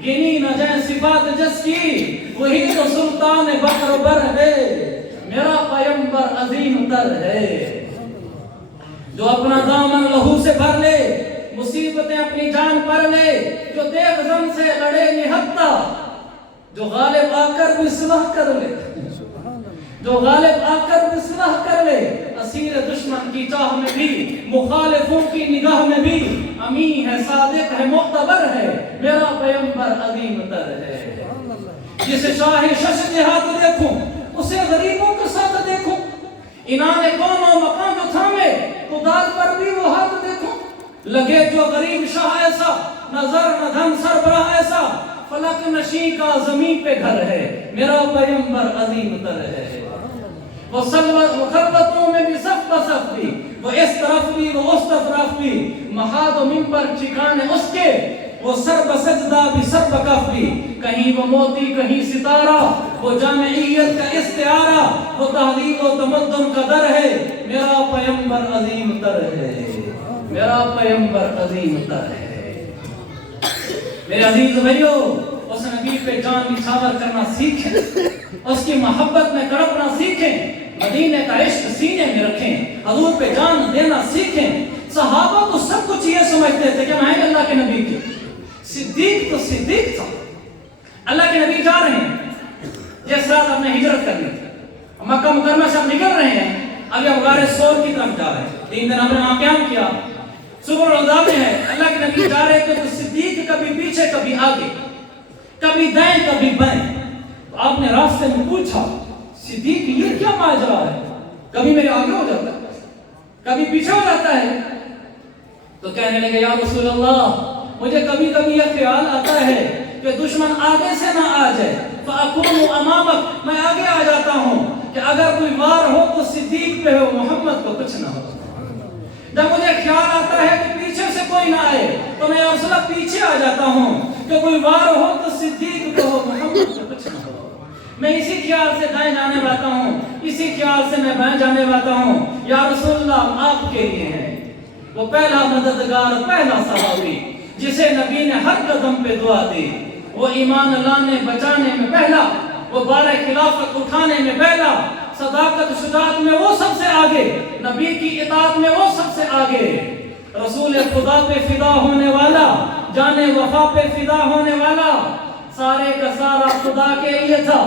گنی نہ جائیں صفات جس کی، وہی تو سلطان بکر بر ہے، میرا پیغمبر عظیم تر ہے۔ جو اپنا دامن لہو سے بھر لے، مصیبتیں اپنی جان پر لے، جو دیو زن سے لڑے نہتا، جو غالب آ کر بھی صلح کر لے، جو غالب آ کر بھی صلح کر لے، اسیر دشمن کی چاہ میں بھی، مخالفوں کی نگاہ میں بھی، امین ہے، صادق ہے، معتبر ہے، میرا پیغمبر عظیم تر ہے۔ جسے شاہ شش جہاد دیکھوں، اسے غریبوں کے ساتھ دیکھوں، انہاں نے کون و مقام جو تھامے، خدار پر بھی وہ ہاتھ دیکھوں، لگے جو غریب شاہ ایسا، نظر نہ دھن سربراہ ایسا، فلک نشیں کا زمین پہ گھر ہے، میرا پیغمبر عظیم تر ہے۔ وہ خلوتوں میں بھی صف بصف بھی، وہ اس طرف بھی وہ اس طرف بھی، محاد و منبر ٹھکانے اس کے، وہ سر بسجدہ بھی سر بکف بھی، کہیں وہ موتی کہیں ستارہ، وہ جامعیت کا استعارہ، وہ تہذیب و تمدن کا در ہے، میرا پیغمبر عظیم تر ہے، میرا پیغمبر عظیم تر ہے۔ میرے عزیز بھائیو، اس نبی پہ جان نچھاور کرنا سیکھیں، اس کی محبت میں تڑپنا سیکھیں، مدینے کا عشق سینے میں رکھیں، حضور پہ جان دینا سیکھیں۔ صحابہ تو سب کچھ یہ سمجھتے تھے کہ میں اللہ کے نبی کی، صدیق تو صدیق تھا، اللہ کے نبی جا رہے ہیں، جس رات آپ نے ہجرت کرنی تھی، مکہ مکرمہ سے آپ نکل رہے ہیں، ابھی آپ غار ثور کی طرف جا رہے ہیں، 3 دن ہم نے وہاں قیام کیا، صبح الوداع میں ہے، اللہ کے نبی جا رہے تھے تو صدیق کبھی پیچھے کبھی آگے، کبھی دائیں کبھی بائیں، تو آپ نے راستے میں پوچھا صدیق یہ کیا ماجرا ہے، کبھی میرے آگے ہو جاتا ہے کبھی پیچھے ہو جاتا ہے، تو کہنے لگے یا رسول اللہ مجھے کبھی کبھی یہ خیال آتا ہے کہ دشمن آگے سے نہ آ جائے، فَأَكُونُ أَمَامَكَ، میں آگے آ جاتا ہوں کہ اگر کوئی وار ہو تو صدیق پہ ہو، محمد کو کچھ نہ ہو۔ جب مجھے خیال آتا ہے کہ پیچھے سے کوئی نہ آئے تو میں یا رسول اللہ پیچھے آ جاتا ہوں کہ کوئی وار ہو تو صدیق کو ہو، محمد کو کچھ نہ ہو۔ میں اسی خیال سے دائیں جانے والا ہوں، اسی خیال سے میں بائیں جانے والا ہوں، یا رسول اللہ آپ کے لیے ہیں۔ وہ پہلا مددگار، پہلا صحابی جسے نبی نے ہر قدم پہ دعا دی، وہ ایمان لانے بچانے میں پہلا، وہ بارہ خلافت اٹھانے میں پہلا، صداقت شجاعت میں وہ سب سے آگے، نبی کی اطاعت میں وہ سب سے آگے، رسول خدا پہ فدا ہونے والا، جان وفا پہ فدا ہونے والا، سارے کا سارا خدا کے لیے تھا،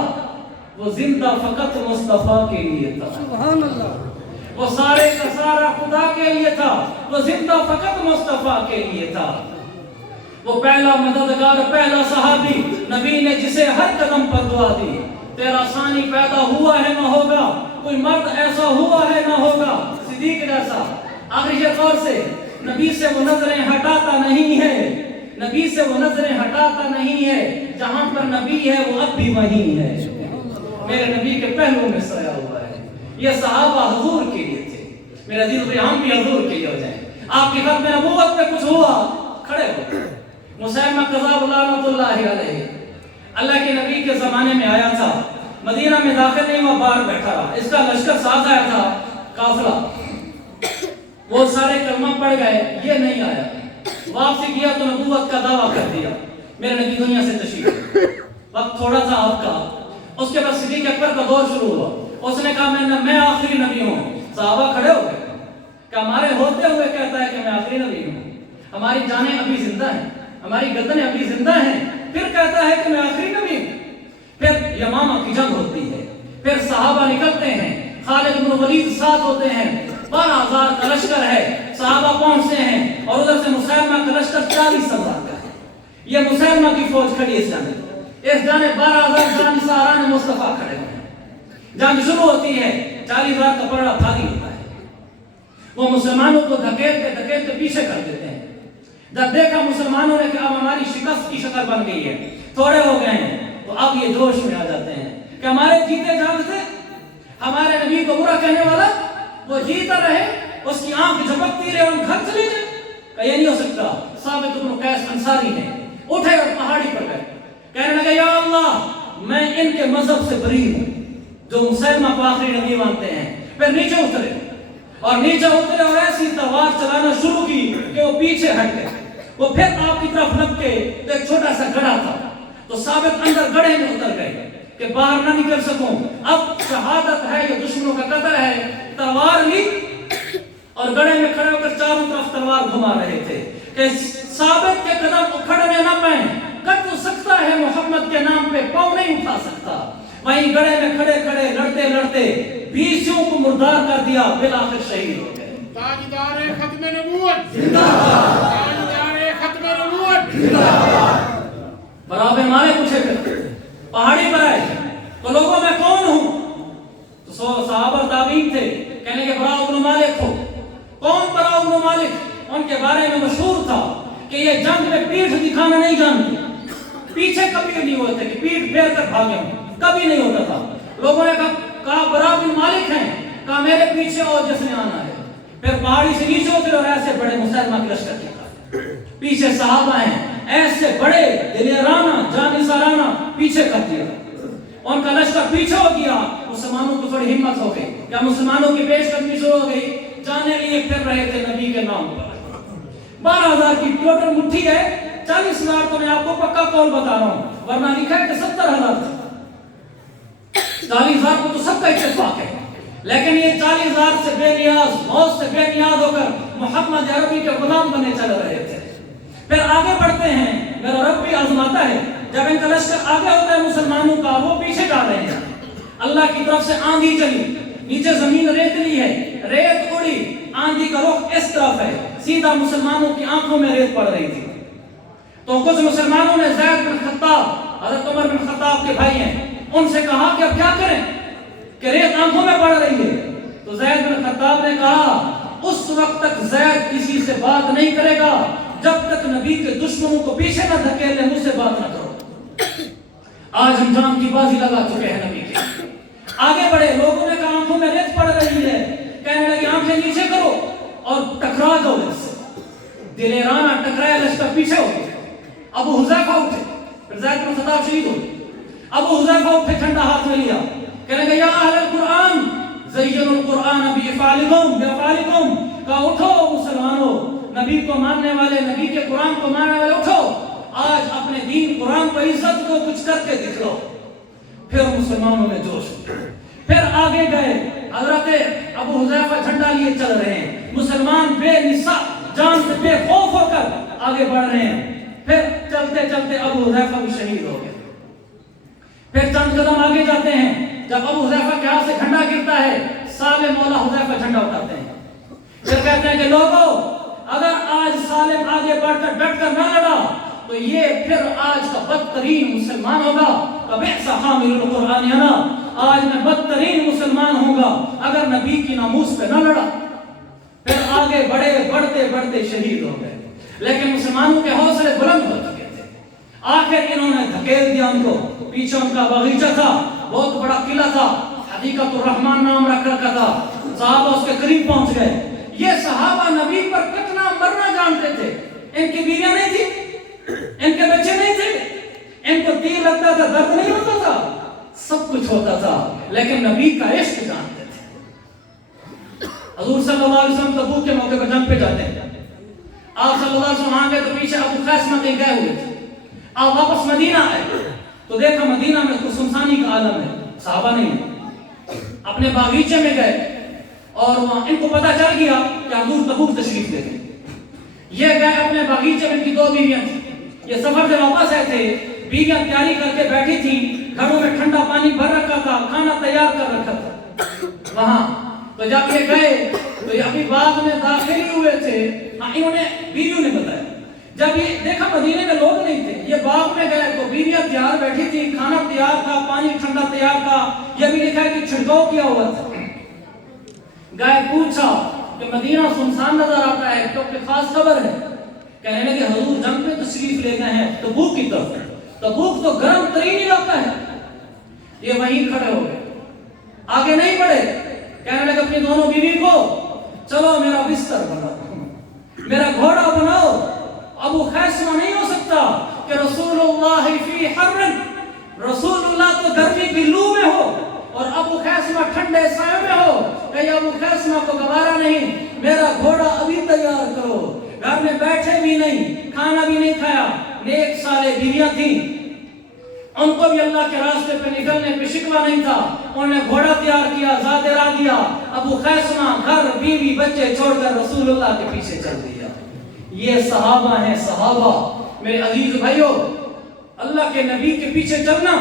وہ زندہ فقط مصطفیٰ کے لیے تھا۔ سبحان اللہ۔ وہ سارے کا سارا خدا کے لیے تھا، وہ زندہ فقط مصطفیٰ کے لیے تھا۔ وہ پہلا مددگار، پہلا صحابی، نبی نے جسے ہر قدم پر دعا دی، تیرا ثانی پیدا ہوا ہے نہ ہوگا، کوئی مرد ایسا ہوا ہے نہ ہوگا صدیق جیسا۔ آخری طور سے نبی سے وہ نظریں ہٹاتا نہیں ہے، نبی سے وہ نظریں ہٹاتا نہیں ہے، جہاں پر نبی ہے وہ اب بھی وہیں ہے، میرے نبی کے پہلو میں سویا ہوا ہے۔ یہ صحابہ حضور کے لیے تھے، میرے عزیز بھائی ہم بھی حضور کے لیے ہو جائیں۔ آپ کی ختم نبوت پہ کچھ ہوا، کھڑے ہو۔ مسیلمہ کذاب لعنت اللہ علیہ اللہ کے نبی کے زمانے میں آیا تھا، مدینہ میں داخل نہیں ہوا، باہر بیٹھا رہا، اس کا لشکر ساتھ آیا تھا، قافلہ، وہ سارے کلمہ پڑھ گئے، یہ نہیں آیا، واپسی کیا تو نبوت کا دعویٰ کر دیا، میرے نبی دنیا سے تشریف، وقت تھوڑا سا آپ کا۔ اس کے بعد صدیق اکبر کا دور شروع ہوا، اس نے کہا میں آخری نبی ہوں۔ صحابہ کھڑے ہو گئے کہ ہمارے ہوتے ہوئے کہتا ہے کہ میں آخری نبی ہوں، ہماری جانیں ابھی زندہ ہیں، ہماری گردنیں ابھی زندہ ہیں، پھر کہتا ہے کہ میں آخری نبی ہوں۔ پھر یمامہ کی جنگ ہوتی ہے، پھر صحابہ نکلتے ہیں، خالد بن ولید ساتھ ہوتے ہیں، 12,000 کا لشکر ہے، صحابہ پہنچتے ہیں، اور ادھر سے مسیلمہ کا لشکر 40,000 کا ہے، یہ مسیلمہ کی فوج کھڑی ہے اس جانب، اس جانب 12,000 جان ساران مصطفیٰ کھڑے ہوئے ہیں، جنگ شروع ہوتی ہے، 40,000 کا پڑا بھاری ہوتا ہے، وہ مسلمانوں کو دھکیلتے دھکیلتے پیچھے کر دیتے ہیں. جب دیکھا مسلمانوں نے کہ اب ہماری شکست کی شکل بن گئی ہے, تھوڑے ہو گئے ہیں, تو اب یہ جوش میں آ جاتے ہیں کہ ہمارے جیتے جاگتے ہمارے نبی کو برا کہنے والا وہ جیتا رہے, اس کی آنکھ جھپکتی رہے, ہم گھر چلے جائیں. کہ یہ نہیں ہو سکتا. ثابت بن قیس انصاری نے اٹھے اور پہاڑی پر گئے, کہنے لگے یا اللہ میں ان کے مذہب سے بری ہوں جو مسلمہ کو آخری نبی مانتے ہیں. پھر نیچے اترے اور ایسی تلوار چلانا شروع کی کہ وہ پیچھے ہٹ گئے. وہ پھر آپ کی طرف لگ کے تو ایک چھوٹا سا گڑھا تھا, تو ثابت اندر گڑھے میں اتر گئے کہ باہر نہ نکل سکوں. اب شہادت ہے, یہ دشمنوں کا قتل ہے. تلوار لی اور گڑھے میں کھڑے ہو کر چاروں طرف تلوار گھما رہے تھے کہ ثابت کے قدم اکھڑنے نہ پائیں. کٹ تو سکتا ہے محمد کے نام پہ, پاؤں نہیں اٹھا سکتا. وہیں گڑھے میں کھڑے کھڑے لڑتے لڑتے 20 کو مردار کر دیا, بالآخر شہید ہو گئے. تاجدار ختم نبوت زندہ باد, تاجدار ختم نبوت زندہ باد. برابر مالے پوچھے پھر پہاڑی پر آئے تو لوگوں میں کون ہوں؟ تو صحابہ تابعین تھے, کہنے کہ براء بن مالک ہو. کون براء بن مالک؟ ان کے بارے میں مشہور تھا کہ یہ جنگ میں پیٹھ دکھانا نہیں جانتے, پیچھے کبھی نہیں ہوتے کہ پیٹھ پھیر کر بھاگے ہوں, کبھی نہیں ہوتا تھا. لوگوں نے کہا براء بن مالک ہیں, کہا میرے پیچھے اور جس نے آنا ہے. پھر پہاڑی سے نیچے اترے اور ایسے بڑے مسلمہ کی لشکر کے پیچھے صحابہ ہیں, ایسے بڑے دلیرانہ جانثارانہ پیچھے کر دیا. ان کا لشکر پیچھے ہو گیا. مسلمانوں کو تھوڑی ہمت ہو گئی, کیا مسلمانوں کی پیش قدمی شروع ہو گئی. جانے لیے پھر رہے تھے نبی کے نام پر. 12,000 کی ٹوٹل مٹھی ہے, 40,000 تو میں آپ کو پکا قول بتا رہا ہوں, ورنہ لکھا ہے کہ 70,000 تھا. 40,000 کو تو سب کا اتفاق ہے, لیکن یہ 40,000 سے بے نیاز, موت سے بے نیاز ہو کر محمد عربی کے غلام بنے چل رہے تھے. پھر آگے بڑھتے ہیں, میرا رب بھی آزماتا ہے. جب ان کا لشکر آگے ہوتا ہے مسلمانوں کا, وہ پیچھے جا رہے ہیں. اللہ کی طرف سے آندھی چلی, نیچے زمین ریتلی ہے, ریت اڑی, آندھی کا رخ اس طرف ہے, سیدھا مسلمانوں کی آنکھوں میں ریت پڑ رہی تھی. تو کچھ مسلمانوں نے زید بن خطاب, حضرت عمر بن خطاب کے بھائی ہیں, ان سے کہا کہ اب کیا کریں کہ ریت آنکھوں میں پڑ رہی ہے. تو زید بن خطاب نے کہا اس وقت تک زید کسی سے بات نہیں کرے گا جب تک نبی کے دشمنوں کو پیچھے نہ دھکیلے, مجھ سے بات نہ کرو. آج ہم جان کی بازی لگا چکے ہیں نبی کے. آگے بڑھے, لوگوں نے کہا آنکھوں میں ریت پڑ رہی ہے, کہنے لگے آنکھیں نیچے کرو اور ٹکرا دو. دلیرانہ ٹکرایا, لشکر پیچھے ہو گیا. ابو حذیفہ اٹھے, پھر زید بن خطاب شہید ہو گئے. ابو حذیفہ اٹھے, جھنڈا ہاتھ میں لیا, کہنے لگے یا اہل القرآن زینوا القرآن بافعالکم. کہا اٹھو مسلمانوں, نبی کو ماننے والے, نبی کے قرآن کو ماننے والے, اٹھو, آج اپنے دین قرآن کو عزت کو کچھ کر کے دکھاؤ. پھر مسلمانوں میں جوش. پھر آگے گئے, حضرت ابو حذیفہ جھنڈا لیے چل رہے ہیں, مسلمان بے نصاب جان سے بے خوف ہو کر آگے بڑھ رہے ہیں. پھر چلتے چلتے ابو حذیفہ بھی شہید ہو گئے. پھر چند قدم آگے جاتے ہیں, جب ابو حذیفہ کے ہاتھ سے جھنڈا گرتا ہے, سالم مولا حذیفہ جھنڈا اٹھاتے ہیں. پھر کہتے ہیں کہ لوگوں, اگر آج سالم آگے بڑھ کر ڈٹ کر نہ لڑا تو یہ پھر آج کا بدترین مسلمان ہوگا. فبئس حامل القرآن انا, آج میں بدترین مسلمان ہوں گا اگر نبی کی ناموس پہ نہ لڑا. پھر آگے بڑھے, بڑھتے بڑھتے شہید ہو گئے. لیکن مسلمانوں کے حوصلے بلند ہو چکے تھے. آخر انہوں نے دھکیل دیا ان کو. پیچھے ان کا باغیچہ تھا, بہت بڑا قلعہ تھا, حدیقۃ الرحمن نام رکھ رکھا تھا. صحابہ اس کے قریب پہنچ گئے. یہ صحابہ نبی پر کتنا مرنا جانتے تھے. ان کی بیویاں نہیں تھی, ان کے بچے نہیں تھے, ان کو تیر لگتا تھا, درد نہیں ہوتا تھا, سب کچھ ہوتا تھا, لیکن نبی کا عشق جانتے تھے. حضور صلی اللہ علیہ وسلم تبوک کے موقع پر جنگ پہ جاتے ہیں. آپ صلی اللہ علیہ وسلم آگے تو پیچھے ابو قیس میں گئے ہوئے تھے. آپ واپس مدینہ آئے تو دیکھا مدینہ میں تو سنسانی کا عالم ہے, صحابہ نہیں ہے. اپنے باغیچے میں گئے اور وہاں ان کو پتا چل گیا کہ حضور تبوک تشریف لے گئے. یہ گئے اپنے باغیچے میں, ان کی 2 بیویاں تھیں. یہ سفر سے واپس آئے تھے, بیویاں تیاری کر کے بیٹھی تھیں, گھروں میں ٹھنڈا پانی بھر رکھا تھا, کھانا تیار کر رکھا تھا وہاں. تو جب یہ گئے تو یہ ابھی باغ میں داخل ہی ہوئے تھے. انہوں نے, بیویوں نے بتایا, جب یہ دیکھا مدینے میں لوگ نہیں تھے, یہ باغ میں گئے تو بیویاں تیار بیٹھی تھی, کھانا تیار تھا, پانی ٹھنڈا تیار تھا. یہ بھی لکھا ہے کہ چھڑکاؤ کیا ہوا تھا. گئے, پوچھا کہ مدینہ سنسان نظر آتا ہے کیونکہ خاص خبر ہے. کہنے لگے حضور جنگ پہ تشریف لے گئے ہیں تبوک کی طرف. تبوک تو گرم ترین علاقہ ہے. یہ وہیں کھڑے ہو گئے, آگے نہیں بڑھے. کہنے لگے اپنی دونوں بیوی کو چلو میرا بستر بناؤ, میرا گھوڑا بناؤ. ابو خیسمہ نہیں ہو سکتا کہ رسول اللہ فی حر, رسول اللہ تو گرمی کی لو میں ہو اور ابو خیسمہ ٹھنڈے سائے میں ہو. کہ ابو خیسمہ کو گوارا نہیں, میرا گھوڑا ابھی تیار کرو. گھر میں بیٹھے بھی نہیں, کھانا بھی نہیں کھایا. نیک سالے بیویاں تھیں, ان کو بھی اللہ کے راستے پہ نکلنے پہ شکوہ نہیں تھا. انہوں نے گھوڑا تیار کیا, زاد راہ دیا. ابو خیسمہ گھر بیوی بچے چھوڑ کر رسول اللہ کے پیچھے چل دیا. یہ صحابہ ہیں صحابہ. میرے عزیز بھائیو, اللہ کے نبی کے پیچھے چلنا,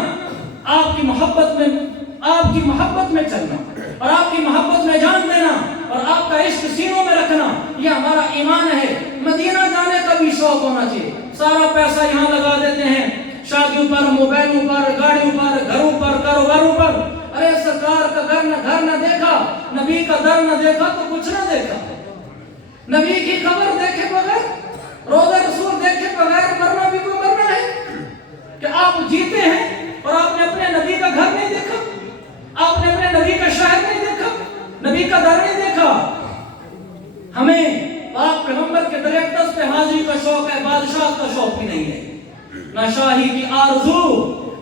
آپ کی محبت میں چلنا اور آپ کی محبت میں جان دینا اور آپ کا عشق سینوں میں رکھنا, یہ ہمارا ایمان ہے. مدینہ جانے کا بھی شوق ہونا چاہیے. سارا پیسہ یہاں لگا دیتے ہیں, شادیوں پر, موبائلوں پر, گاڑیوں پر, گھروں پر, کاروباروں پر. ارے سرکار کا گھر نہ دیکھا, نبی کا در نہ دیکھا تو کچھ نہ دیکھا. نبی کی قبر دیکھے بغیر, روضہ رسول دیکھے بغیر مرنا بھی کوئی مرنا ہے. کہ آپ جیتے ہیں اور آپ نے اپنے نبی کا گھر نہیں دیکھا, آپ نے اپنے نبی کا شہر نہیں دیکھا, نبی کا در نہیں دیکھا. ہمیں پاک پیغمبر کے در اقدس پہ حاضری کا شوق ہے, بادشاہ کا شوق بھی نہیں ہے. نہ شاہی کی آرزو,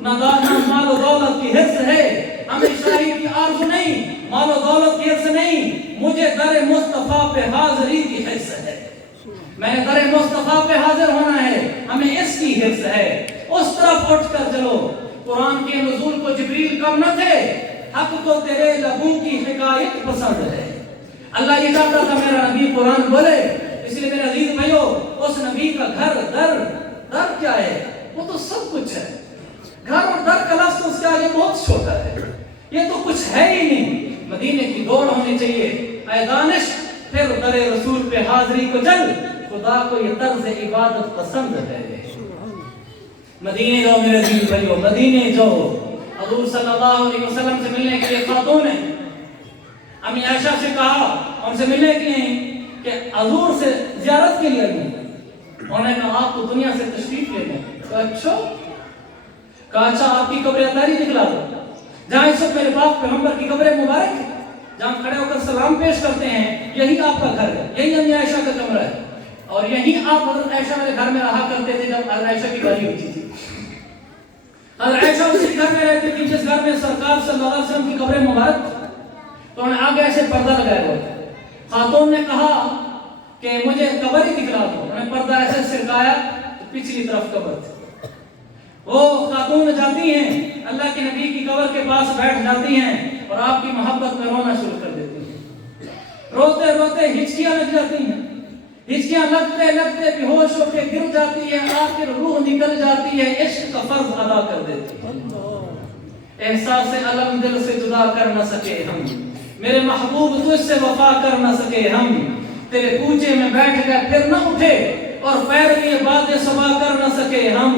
نہ مال و دولت کی حرص ہے. ہمیں شاہی کی آرزو نہیں, مال و دولت کی حرص نہیں, مجھے در مصطفیٰ پہ حاضری کی حرص ہے. میں نے در مصطفیٰ پہ حاضر ہونا ہے, ہمیں اس کی حرص ہے. اس طرف اٹھ کر چلو. قرآن کے نزول کو جبریل کم نہ تھے, حق کو تیرے لبوں کی حکایت پسند ہے. اللہ یہ چاہتا تھا میرا نبی قرآن بولے. اس لیے میرے عزیز بھائیو, اس نبی کا گھر در کیا ہے, وہ تو سب کچھ ہے. گھر اور در کا لفظ اس کے آگے بہت چھوٹا ہے, یہ تو کچھ ہے ہی نہیں. مدینے کی دوڑ ہونی چاہیے. اے دانش, پھر در رسول پہ حاضری کو چل, خدا کو یہ طرز عبادت پسند ہے. مدینے جاؤ میرے عزیز بھائیو, مدینے جاؤ. حضور صلی اللہ علیہ وسلم سے ملنے کے لیے خاتون نے امی عائشہ سے کہا, ان سے ملنے کے لیے کہ حضور سے زیارت کے لیے آئی. انہوں نے کہا آپ تو دنیا سے تشریف لے گئے. کہا اچھا آپ کی قبر اطہری دکھلا دو, جہاں اس وقت میرے پاک پیغمبر کی قبر مبارک ہے, جہاں کھڑے ہو کر سلام پیش کرتے ہیں, یہی آپ کا گھر ہے, یہی امی عائشہ کا کمرہ ہے, اور یہی آپ حضرت عائشہ میرے گھر میں رہا کرتے تھے جب حضرت عائشہ کی گاڑی ہوتی تھی. حضرت عائشہ اسی گھر میں رہتی تھی جس گھر میں سرکار صلی اللہ علیہ وسلم کی قبر مبارک تھی. تو انہوں نے آگے ایسے پردہ لگایا ہوا تھا. خاتون نے کہا کہ مجھے قبر ہی دکھلا دو. انہوں نے پردہ ایسے سرکایا تو پچھلی طرف قبر تھی. وہ خاتون جاتی ہیں, اللہ کے نبی کی قبر کے پاس بیٹھ جاتی ہیں اور آپ کی محبت میں رونا شروع کر دیتی ہیں. روتے روتے ہچکیاں لگ جاتی ہیں, ہچکیاں لگتے لگتے بے ہوش ہو کے گر جاتی ہے, آخر روح نکل جاتی ہے, عشق کا فرض ادا کر دیتی ہے. احساس علم دل سے جدا کر نہ سکے ہم, میرے محبوب تجھ سے وفا کر نہ سکے ہم. تیرے کوچے میں بیٹھ گئے پھر نہ اٹھے, اور پیر لیے باتیں سبا کر نہ سکے ہم.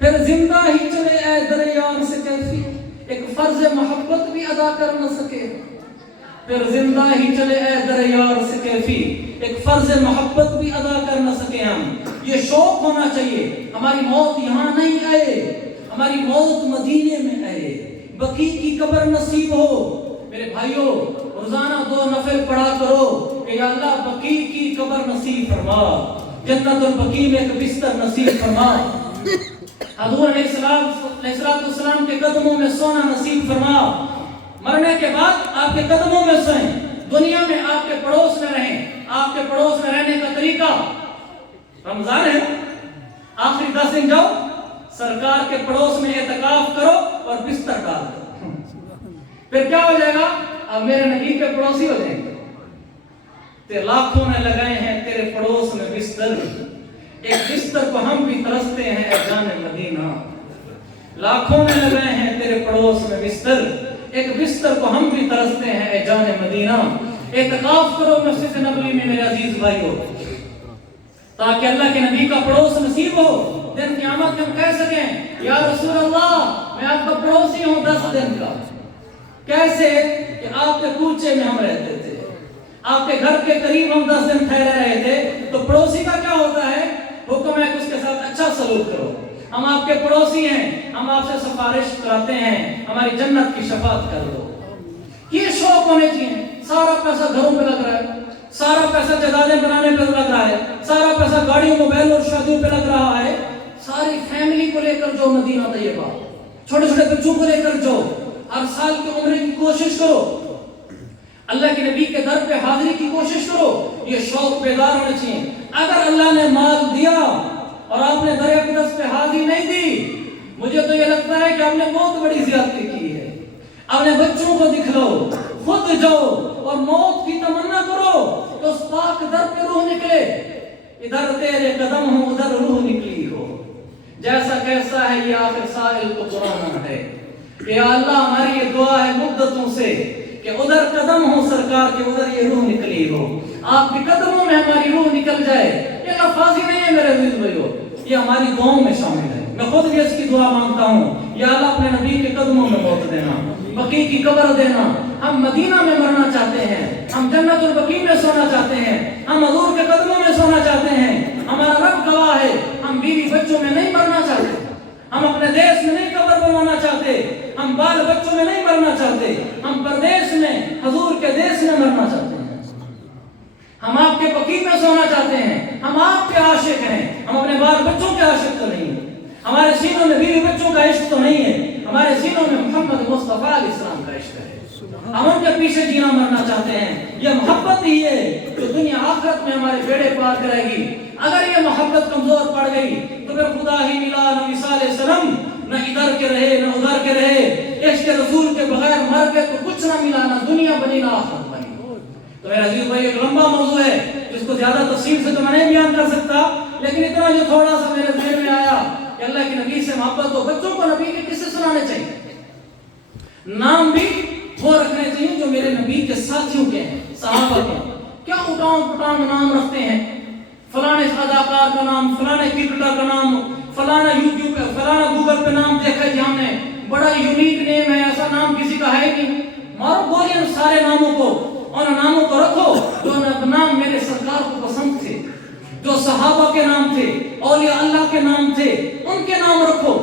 پھر زندہ ہی چلے اے دریان سے کیفی, ایک فرض محبت بھی ادا کر نہ سکے. پھر زندہ ہی چلے اے دریان سے کیفی, ایک فرض محبت بھی ادا کر نہ سکے ہم. یہ شوق ہونا چاہیے. ہماری موت یہاں نہیں آئے, ہماری موت مدینے میں آئے. بقی کی قبر نصیب ہو. میرے بھائیوں, روزانہ 2 نفل پڑھا کرو کہ یا اللہ بقی کی قبر نصیب فرما, جنت البقیع میں ایک بستر نصیب فرما. حضور علیہ السلام کے قدموں میں سونا نصیب فرما. مرنے کے بعد آپ کے قدموں میں سوئیں, دنیا میں آپ کے پڑوس میں رہیں. آپ کے پڑوس میں رہنے کا طریقہ, رمضان ہے, آخری 10 دن جاؤ سرکار کے پڑوس میں اعتکاف کرو اور بستر ڈال دو. پھر کیا ہو جائے گا, اب میرے نبی کے پڑوسی ہو جائیں گے. تے لاکھوں نے لگائے ہیں تیرے پڑوس میں بستر, ایک بستر کو ہم بھی ترستے ہیں اے جان مدینہ. لاکھوں نے لگائے ہیں تیرے پڑوس میں بستر, ایک بستر کو ہم بھی ترستے ہیں اے جان مدینہ. اعتکاف کرو مسجد نبوی میں میرے عزیز بھائیو, تاکہ اللہ کے نبی کا پڑوس نصیب ہو. دن قیامت میں ہم کہہ سکیں یا رسول اللہ میں آپ کا پڑوسی ہوں 10 دن کا. کیسے کہ آپ کے کوچے میں ہم رہتے تھے, آپ کے گھر کے قریب ہم 10 دن ٹھہرے رہے تھے تو پڑوسی کا کیا ہوتا ہے؟ حکم ہے کہ اس کے ساتھ اچھا سلوک کرو. ہم آپ کے پڑوسی ہیں, ہم آپ سے سفارش کراتے ہیں ہماری جنت کی شفاعت کر دو. یہ شوق ہونے چاہیے. سارا پیسہ گھروں پہ لگ رہا ہے, سارا پیسہ جدادیں بنانے پہ لگ رہا ہے, سارا پیسہ گاڑیوں موبائل اور شادیوں پہ لگ رہا ہے. ساری فیملی کو لے کر جو مدینہ طیبہ, چھوٹے چھوٹے بچوں کو لے کر جو, ہر سال کی عمرے کی کوشش کرو, اللہ کے نبی کے در پہ حاضری کی کوشش کرو. یہ شوق بیدار ہونے چاہیے. اگر اللہ نے مال دیا اور آپ نے در اقدس پہ حاضری نہیں دی, مجھے تو یہ لگتا ہے کہ آپ نے بہت بڑی زیادتی کی ہے. اپنے بچوں کو دکھلاؤ, خود جاؤ اور موت کی تمنا کرو تو اس پاک در پہ روح نکلے. ادھر تیرے قدم ہو ادھر روح نکلی ہو. جیسا کیسا ہے یہ آخر سائل کو قرآن ہے کہ یا اللہ ہماری یہ دعا ہے مدتوں سے کہ ادھر قدم ہو سرکار کے, ادھر یہ روح نکلی ہو. آپ کے قدموں میں ہماری روح نکل جائے. یہ الفاظ ہی نہیں ہے میرے عزیز بھائیو, یہ ہماری دعاؤں میں شامل ہے. میں خود بھی اس کی دعا مانگتا ہوں, یا اللہ اپنے نبی کے قدموں میں موت دینا, بقیع کی قبر دینا. ہم مدینہ میں مرنا چاہتے ہیں, ہم جنت البقیع میں سونا چاہتے ہیں, ہم حضور کے قدموں میں سونا چاہتے ہیں. ہمارا رب گواہ ہے, ہم بیوی بچوں میں نہیں مرنا چاہتے, ہم اپنے دیش میں نہیں قبر بنوانا چاہتے, ہم بال بچوں میں نہیں مرنا چاہتے, ہم پردیش میں حضور کے دیش میں مرنا چاہتے ہیں. ہم آپ کے بقیع میں سونا چاہتے ہیں, ہم آپ کے عاشق ہیں, ہم اپنے بال بچوں کے عاشق تو نہیں ہیں. ہمارے سینوں میں بیوی بچوں کا عشق تو نہیں ہے, ہمارے سینوں میں محمد مصطفیٰ علیہ السلام کا عشق ہے. ہم ان کے پیچھے جینا مرنا چاہتے ہیں. یہ محبت ہی ہے جو دنیا آخرت میں ہمارے بیڑے پار کرے گی. اگر یہ محبت کمزور پڑ گئی تو پھر خدا ہی ملا نہ عیسیٰ علیہ السلام, نہ ادھر کے رہے نہ ادھر کے رہے. عشق رسول کے بغیر مر گئے تو کچھ نہ ملا, نہ دنیا بنی نہ آخرت بنی. تو میرے عزیز بھائی ایک لمبا موضوع ہے جس کو زیادہ تفصیل سے تو میں نہیں بیان کر سکتا, لیکن اتنا جو تھوڑا سا میرے ذہن میں آیا کہ اللہ کے نبی سے محبت ہو. بچوں کو نبی کے قصے سنانے چاہیے, نام بھی وہ رکھنے چاہیے جو میرے نبی کے ساتھیوں کے ہیں, صحابہ کے. کیا اٹھاؤں پٹاؤں نام رکھتے ہیں, فلانے اداکار کا نام, فلانے کرکٹر کا نام, فلانا یوٹیوب پہ, فلانا گوگل پہ نام دیکھا جی ہم نے, بڑا یونیک نیم ہے, ایسا نام کسی کا ہے نہیں. مارو گولی ان سارے ناموں کو, ان ناموں کو رکھو جو نام میرے سرکار کو پسند تھے, جو صحابہ کے نام تھے, اولیاء اللہ کے نام تھے, ان کے نام رکھو.